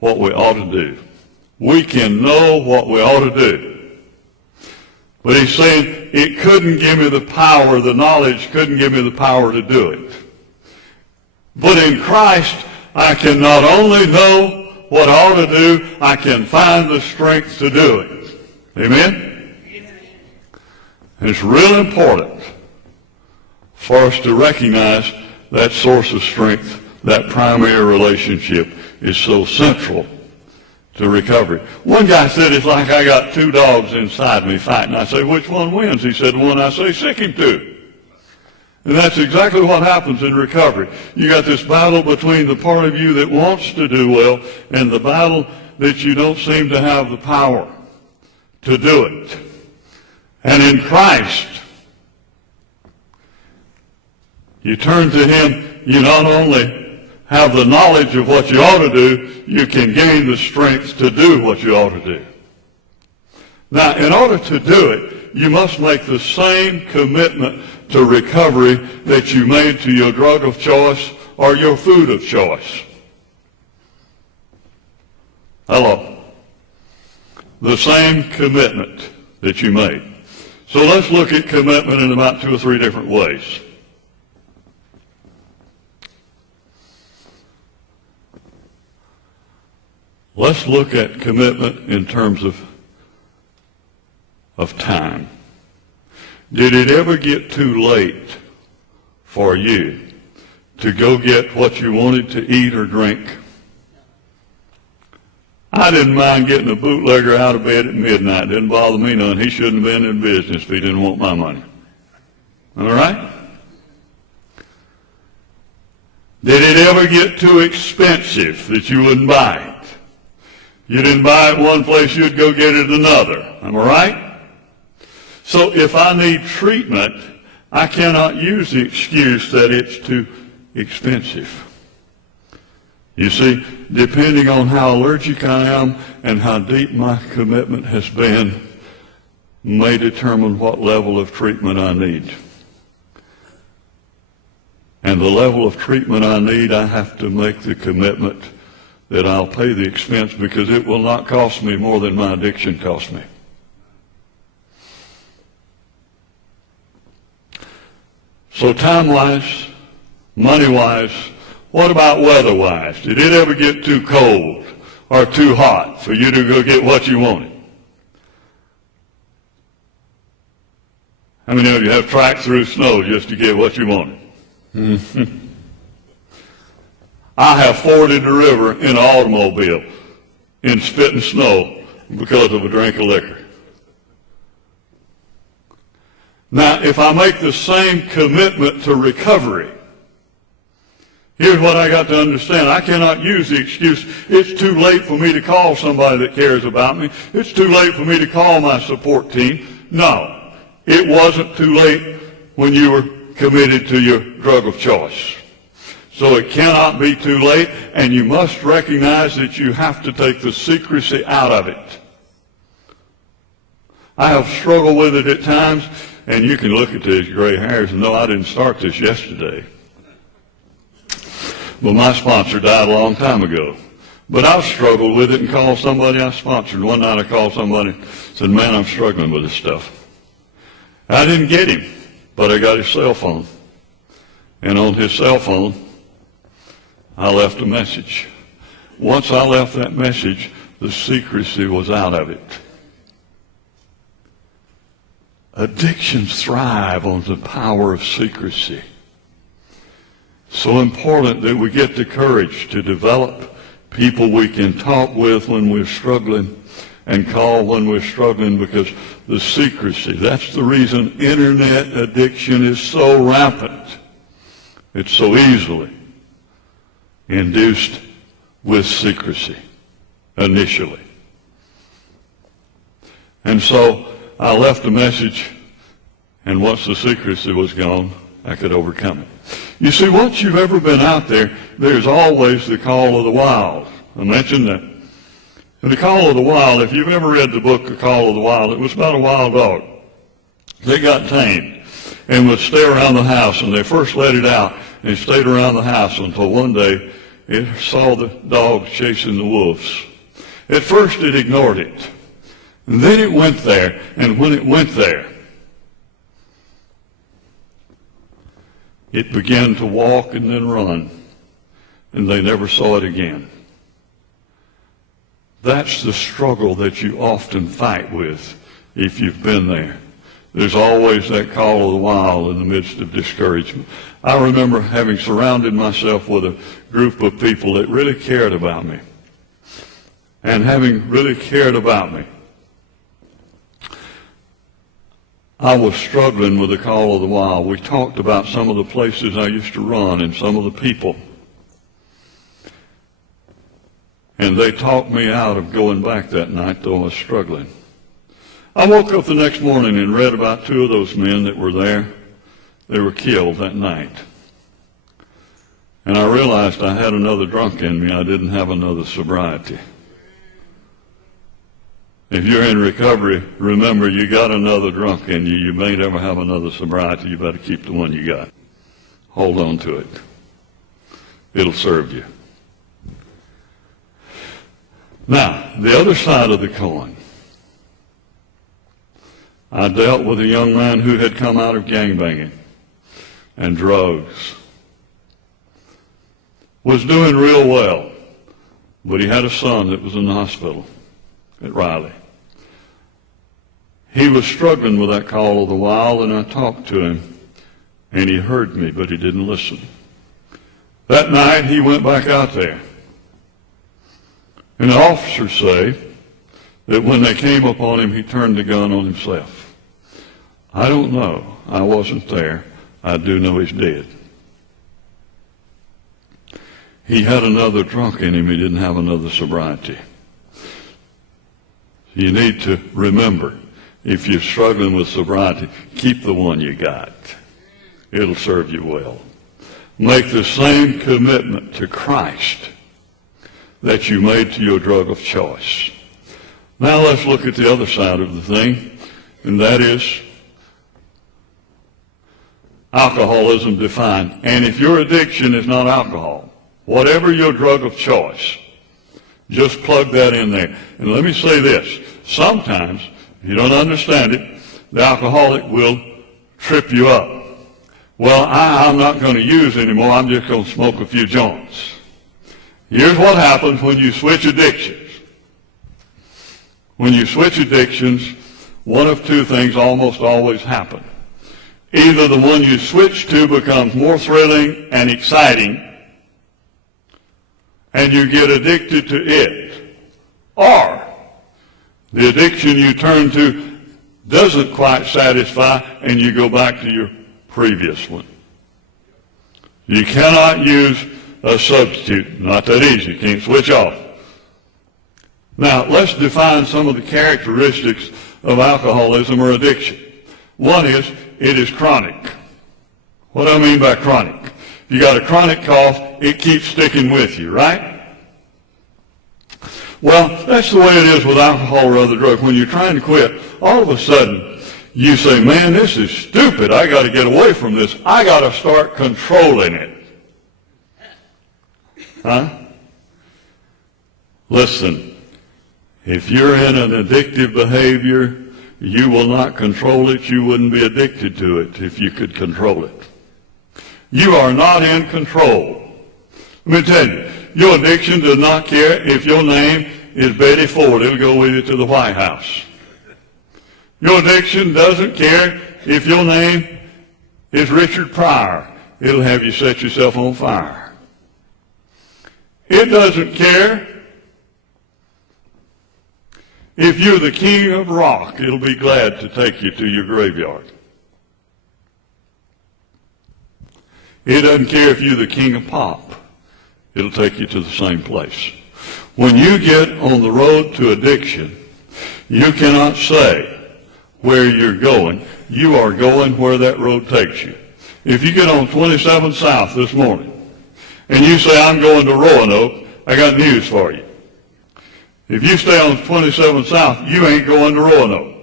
what we ought to do. We can know what we ought to do. But he's saying it couldn't give me the power, the knowledge couldn't give me the power to do it. But in Christ, I can not only know what I ought to do, I can find the strength to do it. Amen? And it's real important for us to recognize that source of strength, that primary relationship is so central to recovery. One guy said, it's like I got two dogs inside me fighting. I say, which one wins? He said, the one I say sick him to. And that's exactly what happens in recovery. You got this battle between the part of you that wants to do well and the battle that you don't seem to have the power to do it. And in Christ, you turn to him, you not only have the knowledge of what you ought to do, you can gain the strength to do what you ought to do. Now, in order to do it, you must make the same commitment to recovery that you made to your drug of choice or your food of choice. Hello. The same commitment that you made. So let's look at commitment in about 2 or 3 different ways. Let's look at commitment in terms of time. Did it ever get too late for you to go get what you wanted to eat or drink? I didn't mind getting a bootlegger out of bed at midnight. Didn't bother me none. He shouldn't have been in business if he didn't want my money. All right? Did it ever get too expensive that you wouldn't buy it? You didn't buy it one place, you'd go get it another. Am I right? So if I need treatment, I cannot use the excuse that it's too expensive. You see, depending on how allergic I am and how deep my commitment has been, may determine what level of treatment I need. And the level of treatment I need, I have to make the commitment that I'll pay the expense, because it will not cost me more than my addiction cost me. So time-wise, money-wise, what about weather-wise? Did it ever get too cold or too hot for you to go get what you wanted? How many of you have tracked through snow just to get what you wanted? I have forded the river in an automobile in spitting snow because of a drink of liquor. Now, if I make the same commitment to recovery, here's what I got to understand. I cannot use the excuse, it's too late for me to call somebody that cares about me. It's too late for me to call my support team. No, it wasn't too late when you were committed to your drug of choice. So it cannot be too late, and you must recognize that you have to take the secrecy out of it. I have struggled with it at times, and you can look at these gray hairs and know I didn't start this yesterday. But my sponsor died a long time ago. But I've struggled with it and called somebody I sponsored. One night I called somebody, said, man, I'm struggling with this stuff. I didn't get him, but I got his cell phone. And on his cell phone, I left a message. Once I left that message, the secrecy was out of it. Addictions thrive on the power of secrecy. So important that we get the courage to develop people we can talk with when we're struggling and call when we're struggling, because the secrecy, that's the reason internet addiction is so rampant. It's so easily induced with secrecy initially. And so I left a message, and once the secrecy was gone, I could overcome it. You see, once you've ever been out there, there's always the call of the wild. I mentioned that. And the call of the wild, if you've ever read the book, The Call of the Wild, it was about a wild dog. They got tamed and would stay around the house, and they first let it out, and it stayed around the house until one day it saw the dog chasing the wolves. At first it ignored it. And then it went there, and when it went there, it began to walk and then run, and they never saw it again. That's the struggle that you often fight with if you've been there. There's always that call of the wild in the midst of discouragement. I remember having surrounded myself with a group of people that really cared about me. And having really cared about me, I was struggling with the call of the wild. We talked about some of the places I used to run and some of the people. And they talked me out of going back that night, though I was struggling. I woke up the next morning and read about two of those men that were there. They were killed that night. And I realized I had another drunk in me. I didn't have another sobriety. If you're in recovery, remember you got another drunk in you. You may never have another sobriety. You better keep the one you got. Hold on to it. It'll serve you. Now, the other side of the coin. I dealt with a young man who had come out of gangbanging and drugs. Was doing real well, but he had a son that was in the hospital at Riley. He was struggling with that call of the wild, and I talked to him, and he heard me, but he didn't listen. That night, he went back out there. And the officers say that when they came upon him, he turned the gun on himself. I don't know. I wasn't there. I do know he's dead. He had another drunk in him. He didn't have another sobriety. You need to remember, if you're struggling with sobriety, keep the one you got. It'll serve you well. Make the same commitment to Christ that you made to your drug of choice. Now let's look at the other side of the thing, and that is alcoholism defined. And if your addiction is not alcohol, whatever your drug of choice, just plug that in there. And let me say this. Sometimes, if you don't understand it, the alcoholic will trip you up. Well, I'm not going to use anymore. I'm just going to smoke a few joints. Here's what happens when you switch addictions. When you switch addictions, one of two things almost always happen. Either the one you switch to becomes more thrilling and exciting, and you get addicted to it, or the addiction you turn to doesn't quite satisfy, and you go back to your previous one. You cannot use a substitute. Not that easy. You can't switch off. Now, let's define some of the characteristics of alcoholism or addiction. One is, it is chronic. What do I mean by chronic? If you got a chronic cough, it keeps sticking with you, right? Well, that's the way it is with alcohol or other drugs. When you're trying to quit, all of a sudden, you say, man, this is stupid. I got to get away from this. I got to start controlling it. Huh? Listen, if you're in an addictive behavior, you will not control it. You wouldn't be addicted to it if you could control it. You are not in control. Let me tell you, your addiction does not care if your name is Betty Ford. It'll go with you to the White House. Your addiction doesn't care if your name is Richard Pryor. It'll have you set yourself on fire. It doesn't care if you're the king of rock. It'll be glad to take you to your graveyard. It doesn't care if you're the king of pop. It'll take you to the same place. When you get on the road to addiction, you cannot say where you're going. You are going where that road takes you. If you get on 27 South this morning and you say, I'm going to Roanoke, I got news for you. If you stay on 27 South, you ain't going to Roanoke.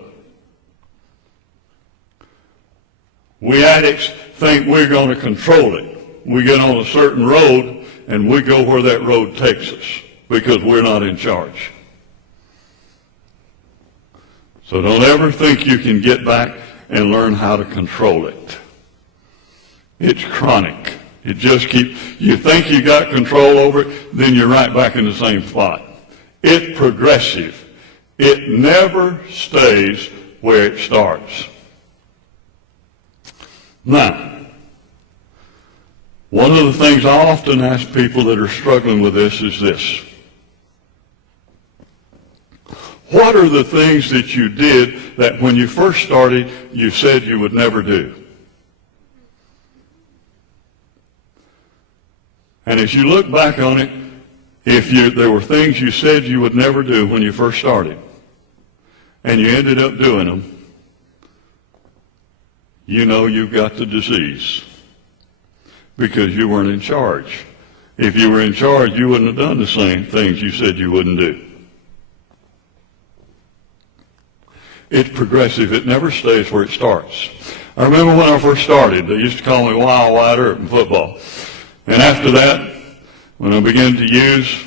We addicts think we're going to control it. We get on a certain road and we go where that road takes us because we're not in charge. So don't ever think you can get back and learn how to control it. It's chronic. It just keeps, you think you got control over it, then you're right back in the same spot. It's progressive. It never stays where it starts. Now, one of the things I often ask people that are struggling with this is this. What are the things that you did that when you first started, you said you would never do? And as you look back on it, if there were things you said you would never do when you first started, and you ended up doing them, you know you've got the disease because you weren't in charge. If you were in charge, you wouldn't have done the same things you said you wouldn't do. It's progressive. It never stays where it starts. I remember when I first started, they used to call me Wild Wyatt Earp in football. And after that, when I began to use,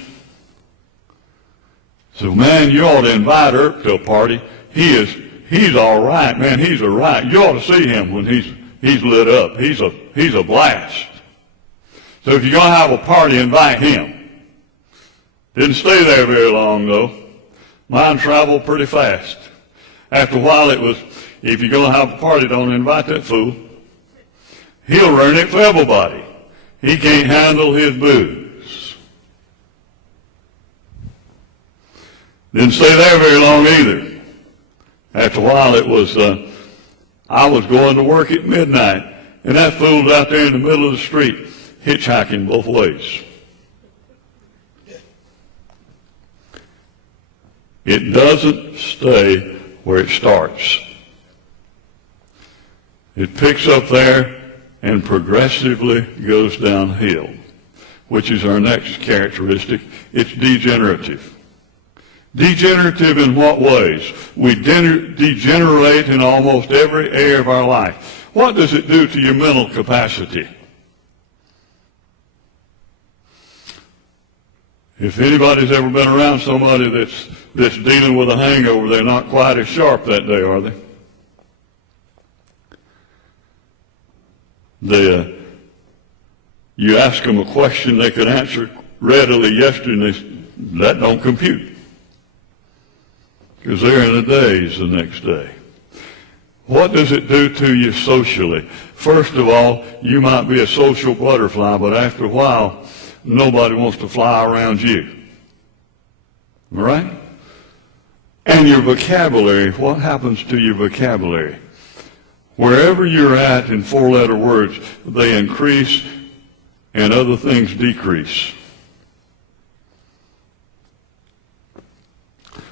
so man, you ought to invite Earp to a party. He's all right, man. He's a right. You ought to see him when he's lit up. He's a blast. So if you're going to have a party, invite him. Didn't stay there very long though. Mine traveled pretty fast. After a while it was, if you're going to have a party, don't invite that fool. He'll ruin it for everybody. He can't handle his booze. Didn't stay there very long either. After a while it was, I was going to work at midnight, and that fool's out there in the middle of the street, hitchhiking both ways. It doesn't stay where it starts. It picks up there and progressively goes downhill. which is our next characteristic. It's degenerative. Degenerative in what ways? We degenerate in almost every area of our life. What does it do to your mental capacity? If anybody's ever been around somebody that's dealing with a hangover, they're not quite as sharp that day, are they? You ask them a question they could answer readily yesterday, and that don't compute. Because they're in a daze the next day. What does it do to you socially? First of all, you might be a social butterfly, but after a while, nobody wants to fly around you. All right? And your vocabulary, what happens to your vocabulary? Wherever you're at in four-letter words, they increase and other things decrease.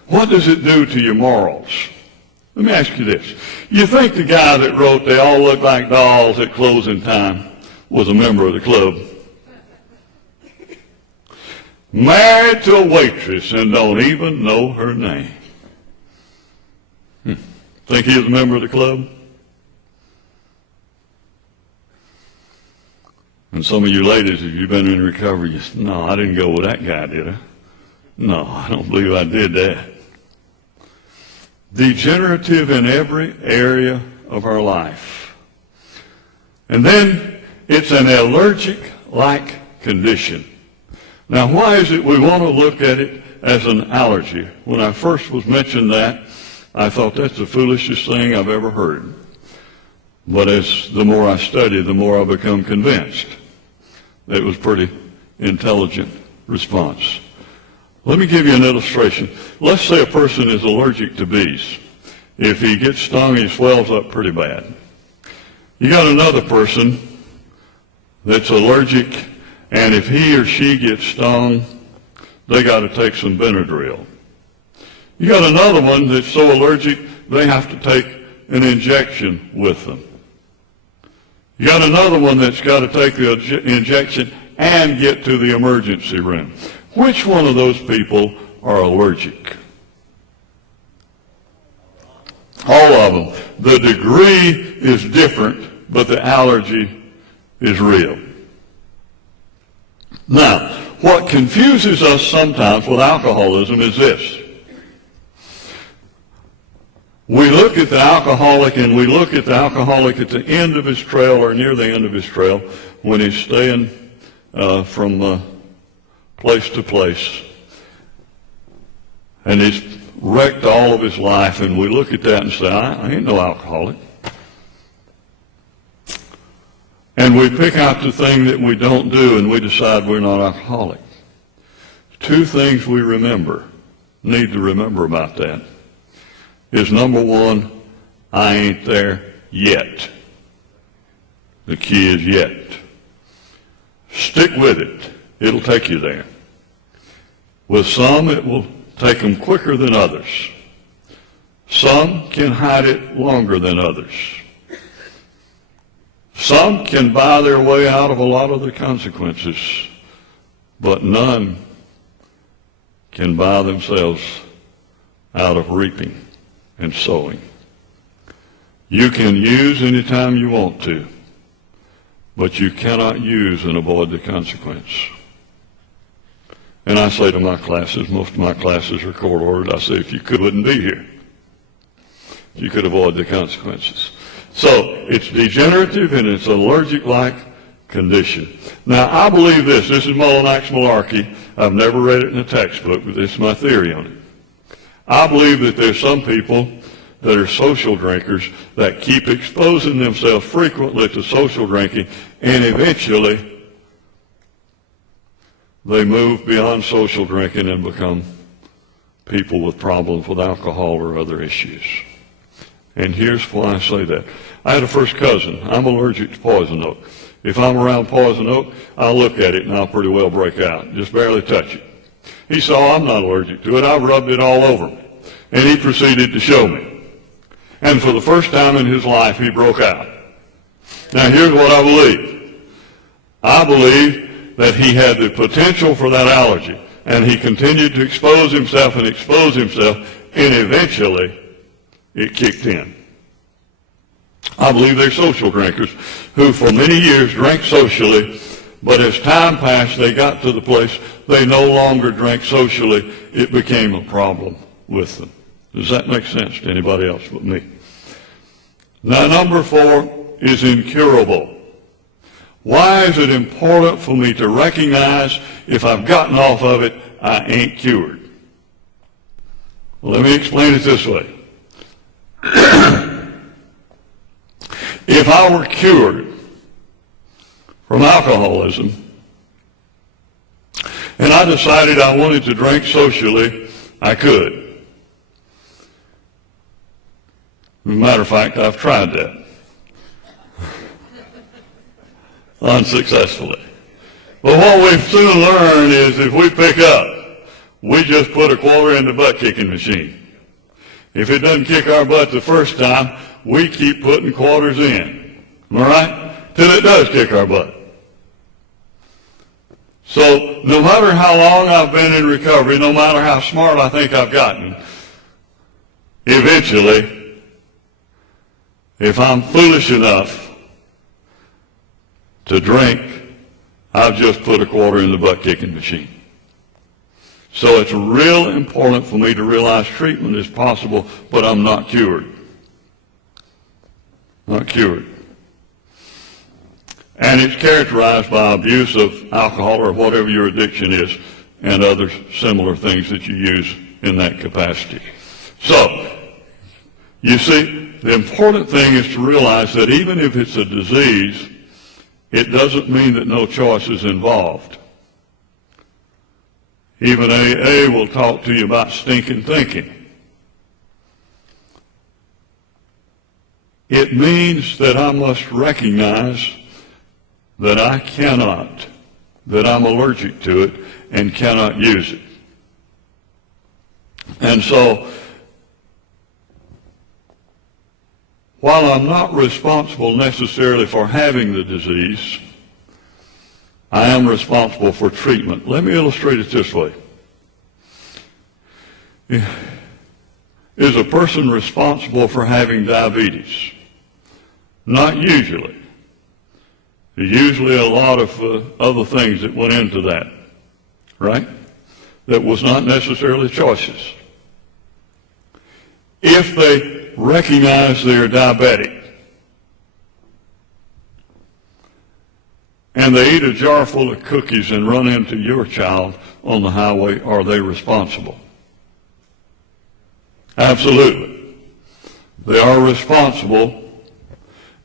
What does it do to your morals? Let me ask you this. You think the guy that wrote "They All Look Like Dolls at Closing Time" was a member of the club? Married to a waitress and don't even know her name. Think he was a member of the club? And some of you ladies, if you've been in recovery, you say, "No, I didn't go with that guy, did I? No, I don't believe I did that." Degenerative in every area of our life. And then it's an allergic-like condition. Now, why is it we want to look at it as an allergy? When I first was mentioned that, I thought that's the foolishest thing I've ever heard. But as the more I study, the more I become convinced that it was a pretty intelligent response. Let me give you an illustration. Let's say a person is allergic to bees. If he gets stung, he swells up pretty bad. You got another person that's allergic, and if he or she gets stung, they got to take some Benadryl. You got another one that's so allergic, they have to take an injection with them. You got another one that's got to take the injection and get to the emergency room. Which one of those people are allergic? All of them. The degree is different, but the allergy is real. Now, what confuses us sometimes with alcoholism is this. We look at the alcoholic, and we look at the alcoholic at the end of his trail or near the end of his trail when he's staying from place to place. And he's wrecked all of his life, and we look at that and say, I ain't no alcoholic. And we pick out the thing that we don't do, and we decide we're not alcoholic. Two things we need to remember about that is, number one, I ain't there yet. The key is yet. Stick with it. It'll take you there. With some, it will take them quicker than others. Some can hide it longer than others. Some can buy their way out of a lot of the consequences, but none can buy themselves out of reaping and sowing. You can use anytime you want to, but you cannot use and avoid the consequence. And I say to my classes, most of my classes are court-ordered, I say, if you could, wouldn't be here. You could avoid the consequences. So it's degenerative and it's allergic-like condition. Now, I believe this. This is Mullinax malarkey. I've never read it in a textbook, but this is my theory on it. I believe that there's some people that are social drinkers that keep exposing themselves frequently to social drinking, and eventually they move beyond social drinking and become people with problems with alcohol or other issues. And here's why I say that. I had a first cousin. I'm allergic to poison oak. If I'm around poison oak, I'll look at it and I'll pretty well break out. Just barely touch it. He saw I'm not allergic to it. I rubbed it all over me. And he proceeded to show me. And for the first time in his life, he broke out. Now here's what I believe. I believe that he had the potential for that allergy, and he continued to expose himself, and eventually it kicked in. I believe they're social drinkers who for many years drank socially, but as time passed, they got to the place they no longer drank socially. It became a problem with them. Does that make sense to anybody else but me? Now, number 4 is incurable. Why is it important for me to recognize if I've gotten off of it, I ain't cured? Well, let me explain it this way. If I were cured from alcoholism and I decided I wanted to drink socially, I could. As a matter of fact, I've tried that. Unsuccessfully. But what we've soon learned is if we pick up, we just put a quarter in the butt kicking machine. If it doesn't kick our butt the first time, we keep putting quarters in. Am I right? Till it does kick our butt. So no matter how long I've been in recovery, no matter how smart I think I've gotten, eventually, if I'm foolish enough to drink, I've just put a quarter in the butt-kicking machine. So it's real important for me to realize treatment is possible, but I'm not cured. Not cured. And it's characterized by abuse of alcohol or whatever your addiction is and other similar things that you use in that capacity. So, you see, the important thing is to realize that even if it's a disease, it doesn't mean that no choice is involved. Even AA will talk to you about stinking thinking. It means that I must recognize that I cannot, that I'm allergic to it and cannot use it. And so, while I'm not responsible necessarily for having the disease, I am responsible for treatment. Let me illustrate it this way. Is a person responsible for having diabetes? Not usually. There's usually a lot of other things that went into that, right? That was not necessarily choices. If they recognize they're diabetic and they eat a jar full of cookies and run into your child on the highway, are they responsible? Absolutely. They are responsible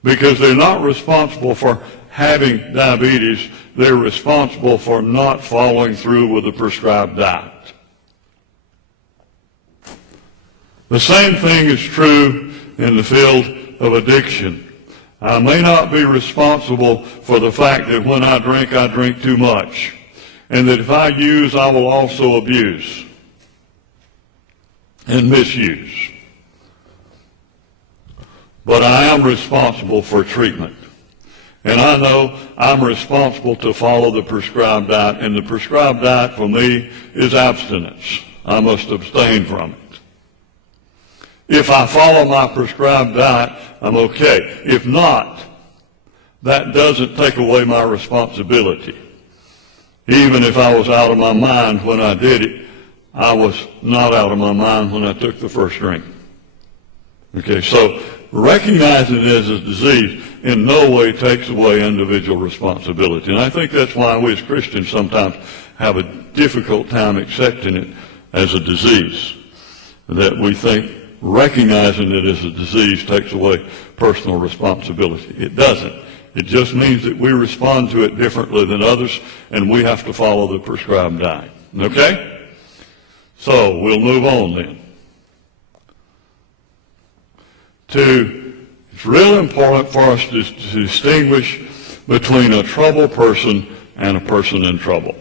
because they're not responsible for having diabetes. They're responsible for not following through with a prescribed diet. The same thing is true in the field of addiction. I may not be responsible for the fact that when I drink too much, and that if I use, I will also abuse and misuse. But I am responsible for treatment. And I know I'm responsible to follow the prescribed diet, and the prescribed diet for me is abstinence. I must abstain from it. If I follow my prescribed diet, I'm okay. If not, that doesn't take away my responsibility. Even if I was out of my mind when I did it, I was not out of my mind when I took the first drink. Okay, so recognizing it as a disease in no way takes away individual responsibility. And I think that's why we as Christians sometimes have a difficult time accepting it as a disease. That we think recognizing it as a disease takes away personal responsibility. It doesn't. It just means that we respond to it differently than others, and we have to follow the prescribed diet. Okay? So, we'll move on then. It's real important for us to distinguish between a troubled person and a person in trouble.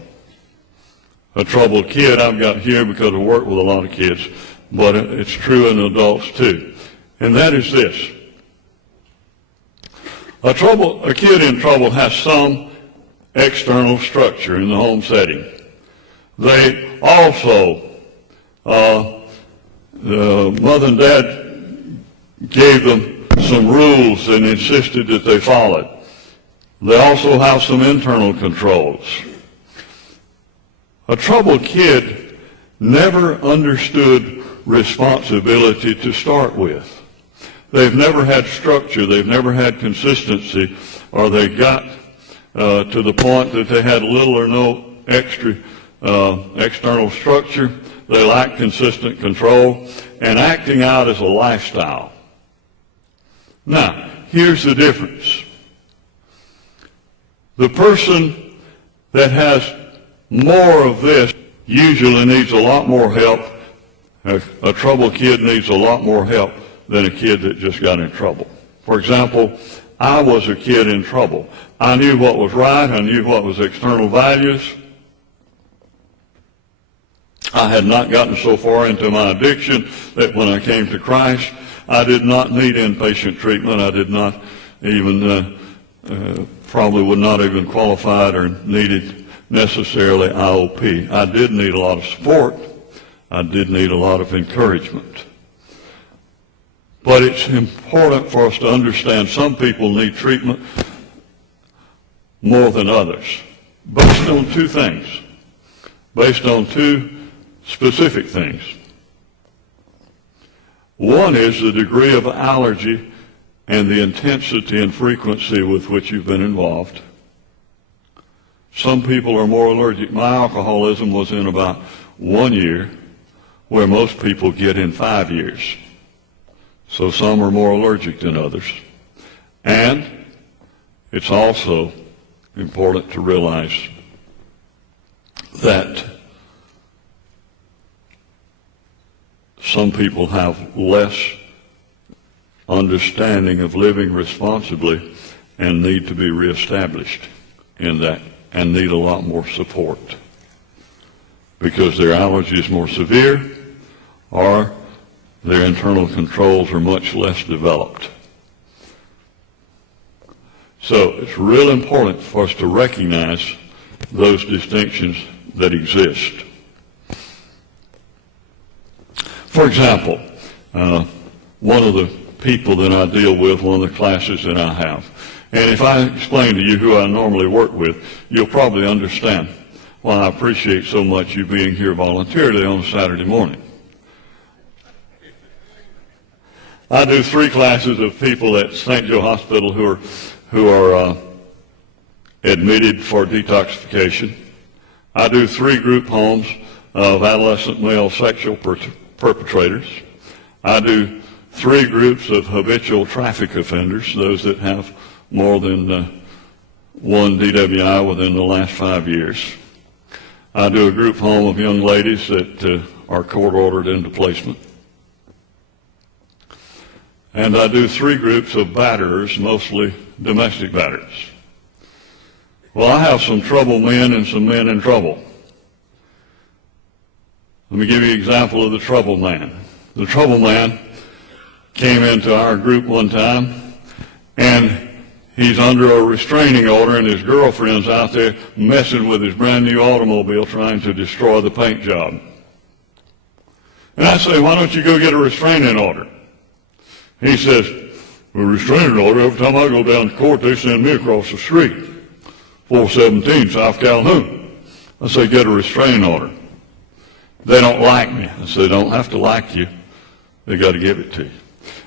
A troubled kid I've got here because I work with a lot of kids, but it's true in adults too. And that is this. A kid in trouble has some external structure in the home setting. They also, mother and dad gave them some rules and insisted that they followed. They also have some internal controls. A troubled kid never understood responsibility to start with. They've never had structure, they've never had consistency, or they got to the point that they had little or no external structure. They lack consistent control, and acting out is a lifestyle. Now, here's the difference. The person that has more of this usually needs a lot more help. A troubled kid needs a lot more help than a kid that just got in trouble. For example, I was a kid in trouble. I knew what was right. I knew what was external values. I had not gotten so far into my addiction that when I came to Christ, I did not need inpatient treatment. I did not even, probably would not even qualified or needed necessarily IOP. I did need a lot of support. I did need a lot of encouragement. But it's important for us to understand some people need treatment more than others, based on two things, based on two specific things. One is the degree of allergy and the intensity and frequency with which you've been involved. Some people are more allergic. My alcoholism was in about 1 year, where most people get in 5 years. So some are more allergic than others. And it's also important to realize that some people have less understanding of living responsibly and need to be reestablished in that and need a lot more support because their allergy is more severe or their internal controls are much less developed. So it's real important for us to recognize those distinctions that exist. For example, one of the people that I deal with, one of the classes that I have, and if I explain to you who I normally work with, you'll probably understand why I appreciate so much you being here voluntarily on a Saturday morning. I do 3 classes of people at St. Joe Hospital who are admitted for detoxification. I do 3 group homes of adolescent male sexual perpetrators. I do 3 groups of habitual traffic offenders, those that have more than one DWI within the last 5 years. I do a group home of young ladies that are court-ordered into placement. And I do 3 groups of batterers, mostly domestic batterers. Well, I have some troubled men and some men in trouble. Let me give you an example of the troubled man. The troubled man came into our group one time, and he's under a restraining order, and his girlfriend's out there messing with his brand new automobile trying to destroy the paint job. And I say, why don't you go get a restraining order? He says, a restraining order, every time I go down to court, they send me across the street, 417 South Calhoun. I say, get a restraining order. They don't like me. I say, they don't have to like you. They got to give it to you.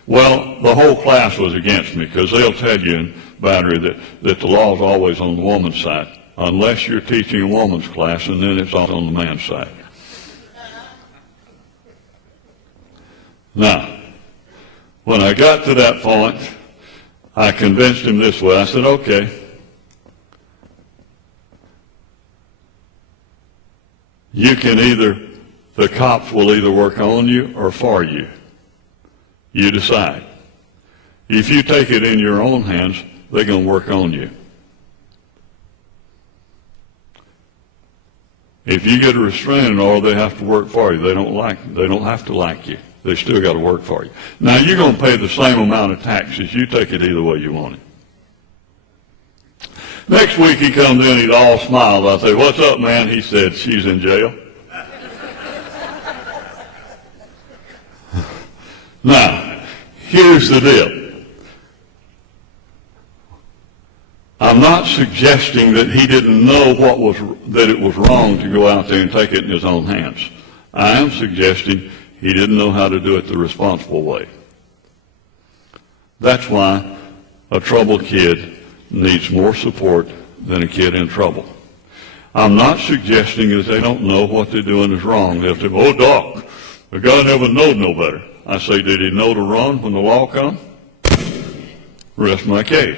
Well, the whole class was against me because they'll tell you in battery that the law is always on the woman's side, unless you're teaching a woman's class, and then it's all on the man's side. Now, when I got to that point, I convinced him this way. I said, okay, you can the cops will either work on you or for you. You decide. If you take it in your own hands, they're going to work on you. If you get a restraining order, they have to work for you. They don't have to like you. They still got to work for you. Now, you're going to pay the same amount of taxes. You take it either way you want it. Next week he comes in, he's all smiles. I say, "What's up, man?" He said, "She's in jail." Now, here's the deal. I'm not suggesting that he didn't know that it was wrong to go out there and take it in his own hands. I am suggesting he didn't know how to do it the responsible way. That's why a troubled kid needs more support than a kid in trouble. I'm not suggesting that they don't know what they're doing is wrong. They'll say, "Oh, Doc, the guy never knowed no better." I say, did he know to run when the law come? Rest my case.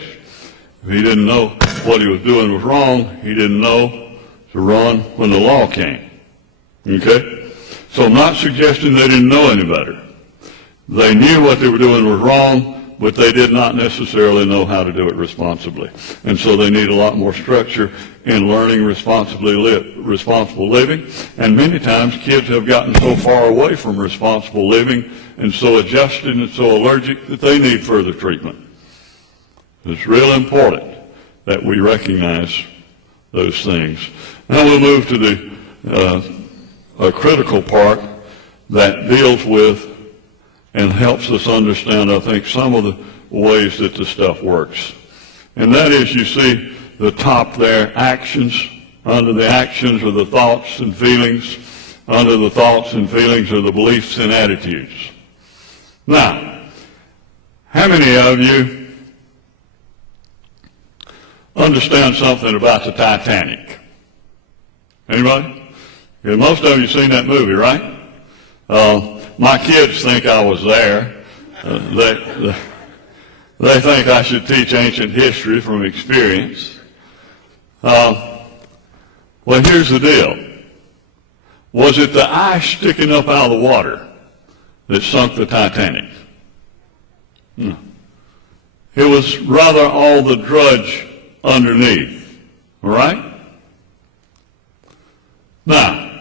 If he didn't know what he was doing was wrong, he didn't know to run when the law came. Okay? So I'm not suggesting they didn't know any better. They knew what they were doing was wrong, but they did not necessarily know how to do it responsibly. And so they need a lot more structure in learning responsible living. And many times kids have gotten so far away from responsible living and so adjusted and so allergic that they need further treatment. It's real important that we recognize those things. Now we'll move to a critical part that deals with and helps us understand, I think, some of the ways that the stuff works. And that is, you see the top there, actions. Under the actions are the thoughts and feelings. Under the thoughts and feelings are the beliefs and attitudes. Now, how many of you understand something about the Titanic? Anybody? Yeah, most of you seen that movie, right? My kids think I was there. They think I should teach ancient history from experience. Well, here's the deal. Was it the ice sticking up out of the water that sunk the Titanic? No. It was rather all the drudge underneath. All right? Now,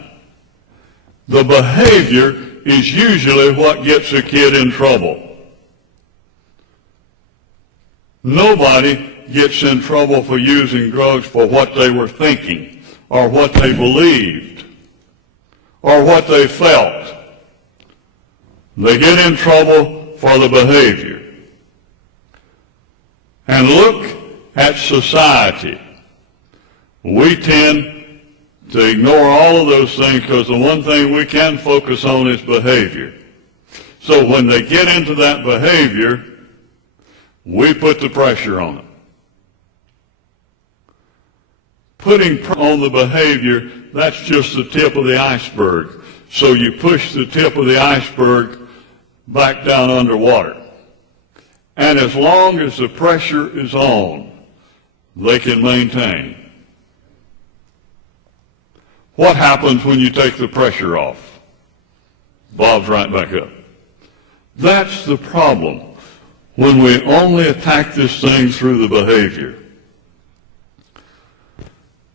the behavior is usually what gets a kid in trouble. Nobody gets in trouble for using drugs for what they were thinking or what they believed or what they felt. They get in trouble for the behavior. And look at society. We tend to ignore all of those things because the one thing we can focus on is behavior. So when they get into that behavior, we put the pressure on them. Putting pressure on the behavior, that's just the tip of the iceberg. So you push the tip of the iceberg back down underwater. And as long as the pressure is on, they can maintain. What happens when you take the pressure off? Bob's right back up. That's the problem when we only attack this thing through the behavior.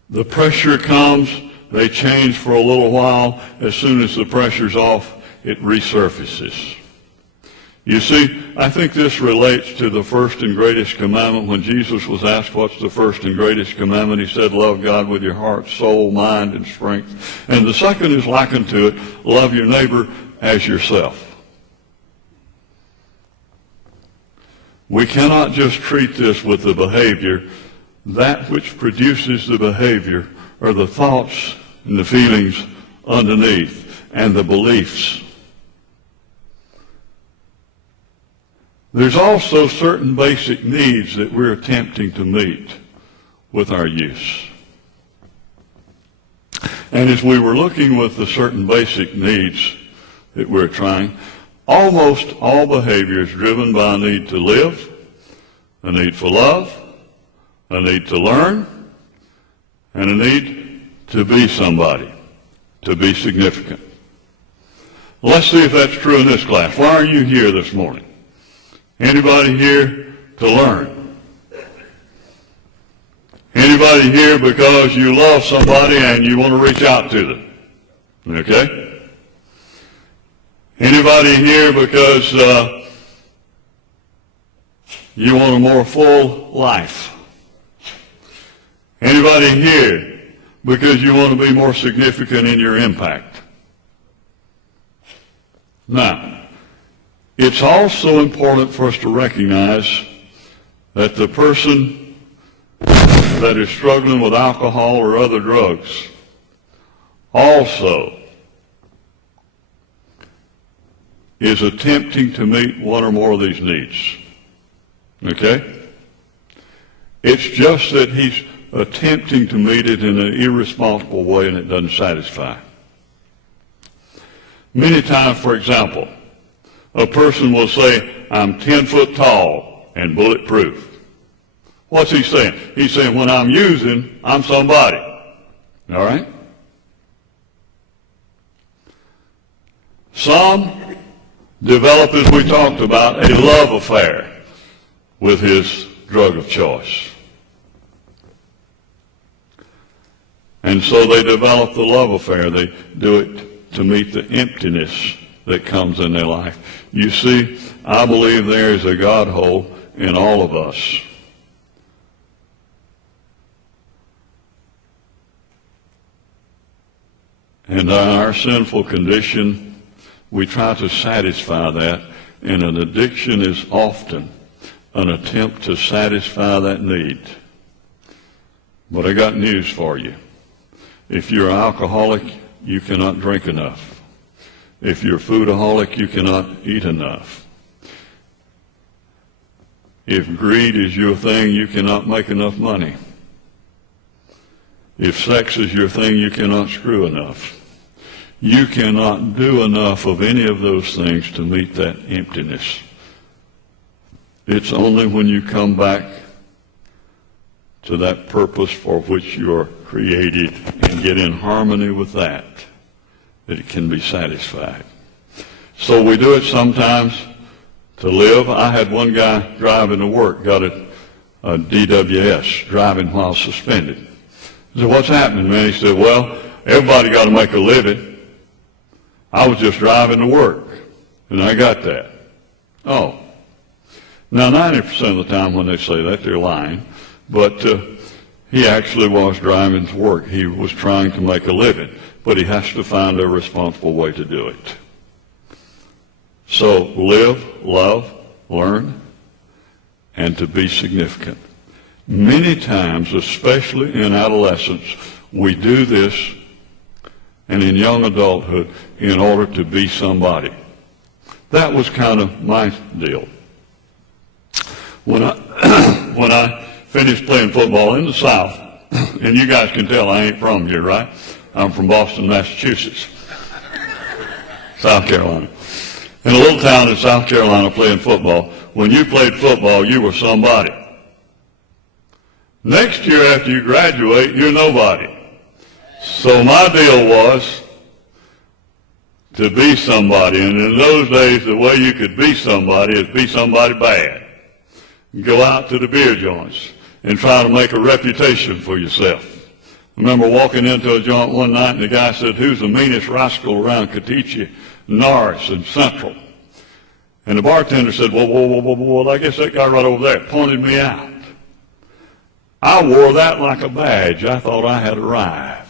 The pressure comes, they change for a little while. As soon as the pressure's off, it resurfaces. You see, I think this relates to the first and greatest commandment. When Jesus was asked what's the first and greatest commandment, he said, love God with your heart, soul, mind, and strength. And the second is likened to it, love your neighbor as yourself. We cannot just treat this with the behavior. That which produces the behavior are the thoughts and the feelings underneath and the beliefs. There's also certain basic needs that we're attempting to meet with our use. And as we were looking with the certain basic needs that we're trying, almost all behavior is driven by a need to live, a need for love, a need to learn, and a need to be somebody, to be significant. Let's see if that's true in this class. Why are you here this morning? Anybody here to learn? Anybody here because you love somebody and you want to reach out to them? Okay? Anybody here because you want a more full life? Anybody here because you want to be more significant in your impact? Now, it's also important for us to recognize that the person that is struggling with alcohol or other drugs also is attempting to meet one or more of these needs. Okay? It's just that he's attempting to meet it in an irresponsible way and it doesn't satisfy. Many times, for example, a person will say, I'm 10 foot tall and bulletproof. What's he saying? He's saying, when I'm using, I'm somebody. All right? Some develop, as we talked about, a love affair with his drug of choice. And so they develop the love affair. They do it to meet the emptiness that comes in their life. You see, I believe there is a God hole in all of us. And in our sinful condition, we try to satisfy that, and an addiction is often an attempt to satisfy that need. But I got news for you. If you're an alcoholic, you cannot drink enough. If you're a foodaholic, you cannot eat enough. If greed is your thing, you cannot make enough money. If sex is your thing, you cannot screw enough. You cannot do enough of any of those things to meet that emptiness. It's only when you come back to that purpose for which you are created and get in harmony with that it can be satisfied. So we do it sometimes to live. I had one guy driving to work, got a DWS, driving while suspended. I said, what's happening, man? He said, well, everybody got to make a living. I was just driving to work, and I got that. Oh. Now, 90% of the time when they say that, they're lying. But he actually was driving to work. He was trying to make a living. But he has to find a responsible way to do it. So live, love, learn, and to be significant. Many times, especially in adolescence, we do this, and in young adulthood, in order to be somebody. That was kind of my deal. When I finished playing football in the South, and you guys can tell I ain't from here, right? I'm from Boston, Massachusetts, South Carolina. In a little town in South Carolina playing football, when you played football, you were somebody. Next year after you graduate, you're nobody. So my deal was to be somebody, and in those days, the way you could be somebody is be somebody bad. Go out to the beer joints and try to make a reputation for yourself. I remember walking into a joint one night, and the guy said, who's the meanest rascal around Kateche, Norris, and Central? And the bartender said, well, I guess that guy right over there pointed me out. I wore that like a badge. I thought I had arrived.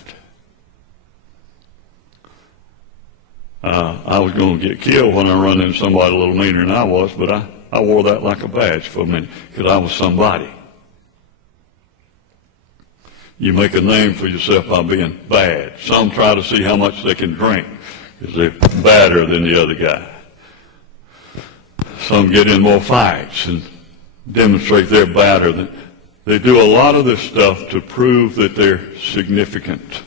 I was going to get killed when I run into somebody a little meaner than I was, but I wore that like a badge for a minute because I was somebody. You make a name for yourself by being bad. Some try to see how much they can drink because they're badder than the other guy. Some get in more fights and demonstrate they're badder. They do a lot of this stuff to prove that they're significant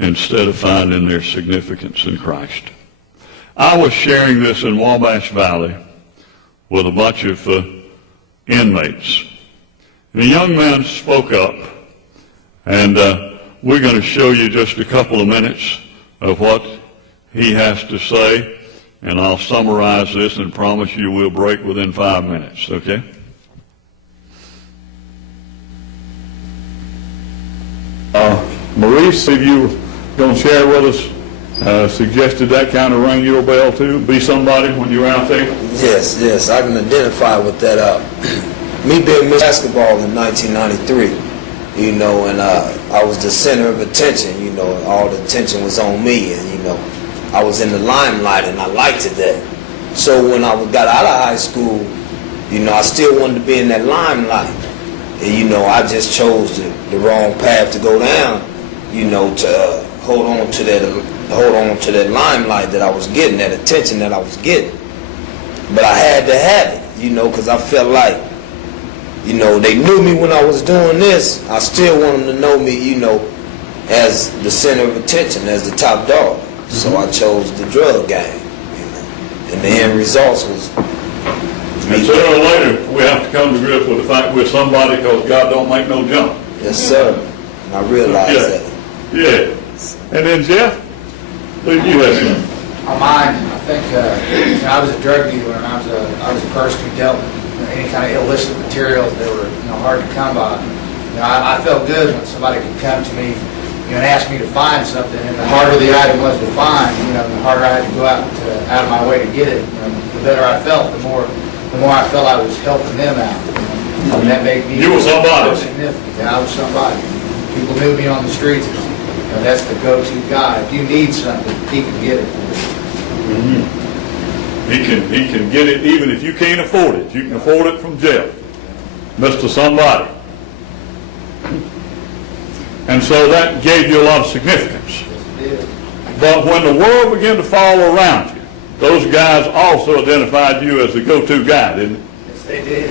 instead of finding their significance in Christ. I was sharing this in Wabash Valley with a bunch of inmates. And a young man spoke up, and we're going to show you just a couple of minutes of what he has to say, and I'll summarize this and promise you we'll break within 5 minutes, okay? Maurice, if you were going to share with us, suggested that kind of ring your bell too? Be somebody when you're out there? Yes, I can identify with that. Me being Miss Basketball in 1993, you know, and I was the center of attention, you know, all the attention was on me, and, you know, I was in the limelight, and I liked it that. So when I got out of high school, you know, I still wanted to be in that limelight. And, you know, I just chose the wrong path to go down, you know, to hold on to that limelight that I was getting, that attention that I was getting. But I had to have it, you know, because I felt like, you know, they knew me when I was doing this. I still want them to know me, you know, as the center of attention, as the top dog. So I chose the drug game, you know, and the end results was. And sooner or later, we have to come to grips with the fact we're somebody, because God don't make no jump. Yes, sir. And I realized that. Yeah. And then Jeff, what did you have in? Mine, I think, you know, I was a drug dealer, and I was a person who dealt with any kind of illicit materials that were, you know, hard to come by. You know, I felt good when somebody could come to me, you know, and ask me to find something, and the harder the item was to find, you know, the harder I had to go out of my way to get it. You know, the better I felt, the more I felt I was helping them out. You know, and that made me You were somebody. significant. Yeah, I was somebody. People knew me on the streets. You know, that's the go-to guy. If you need something, he can get it for you. Mm-hmm. He can get it even if you can't afford it. You can afford it from Jeff, Mr. Somebody. And so that gave you a lot of significance. Yes, it did. But when the world began to fall around you, those guys also identified you as the go-to guy, didn't they? Yes, they did.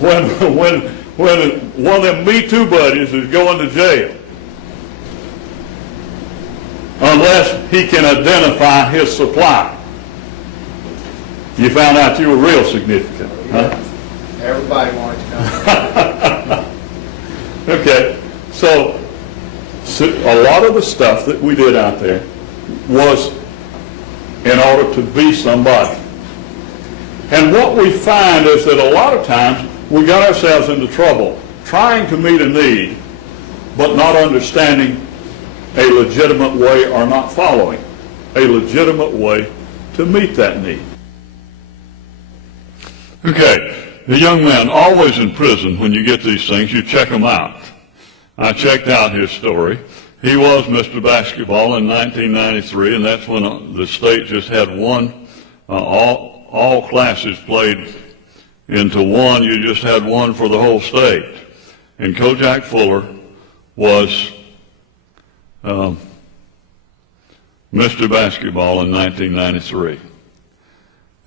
when one of them Me Too buddies is going to jail, unless he can identify his supply, you found out you were real significant. Huh? Everybody wanted to know. Okay, so a lot of the stuff that we did out there was in order to be somebody. And what we find is that a lot of times we got ourselves into trouble trying to meet a need, but not understanding a legitimate way or not following a legitimate way to meet that need. Okay, the young man always in prison, when you get these things, you check them out. I checked out his story. He was Mr. Basketball in 1993, and that's when the state just had one, all classes played into one. You just had one for the whole state. And Kojak Fuller was Mr. Basketball in 1993.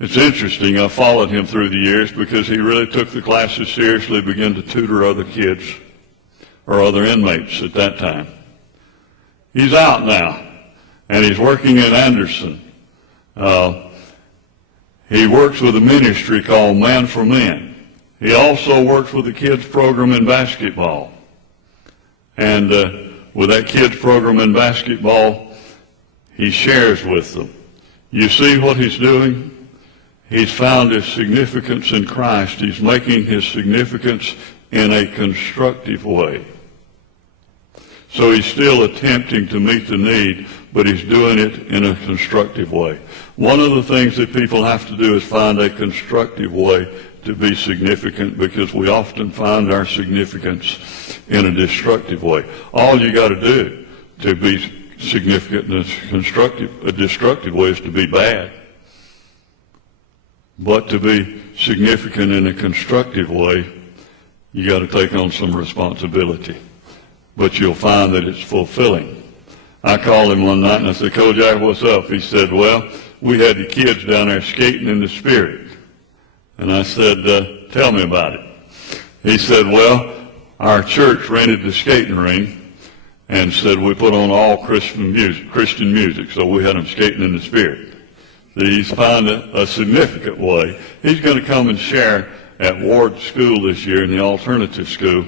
It's interesting, I followed him through the years because he really took the classes seriously, began to tutor other kids or other inmates at that time. He's out now, and he's working in Anderson. He works with a ministry called Man for Men. He also works with the kids program in basketball. And with that kids program in basketball, he shares with them. You see what he's doing? He's found his significance in Christ. He's making his significance in a constructive way. So he's still attempting to meet the need, but he's doing it in a constructive way. One of the things that people have to do is find a constructive way to be significant, because we often find our significance in a destructive way. All you got to do to be significant in a destructive way is to be bad. But to be significant in a constructive way, you got to take on some responsibility. But you'll find that it's fulfilling. I called him one night and I said, Kojak, what's up? He said, well, we had the kids down there skating in the Spirit. And I said, tell me about it. He said, well, our church rented the skating ring and said we put on all Christian music, so we had them skating in the Spirit. So he's found a significant way. He's going to come and share at Ward School this year in the alternative school.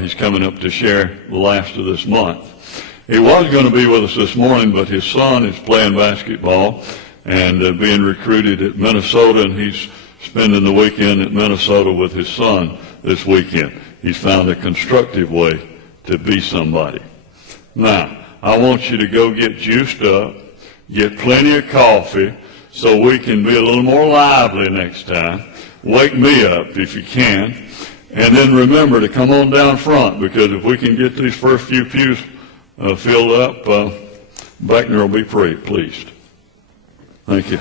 He's coming up to share the last of this month. He was going to be with us this morning, but his son is playing basketball and being recruited at Minnesota, and he's spending the weekend at Minnesota with his son this weekend. He's found a constructive way to be somebody. Now, I want you to go get juiced up, get plenty of coffee so we can be a little more lively next time. Wake me up if you can. And then remember to come on down front, because if we can get these first few pews filled up, Buckner will be pleased. Thank you.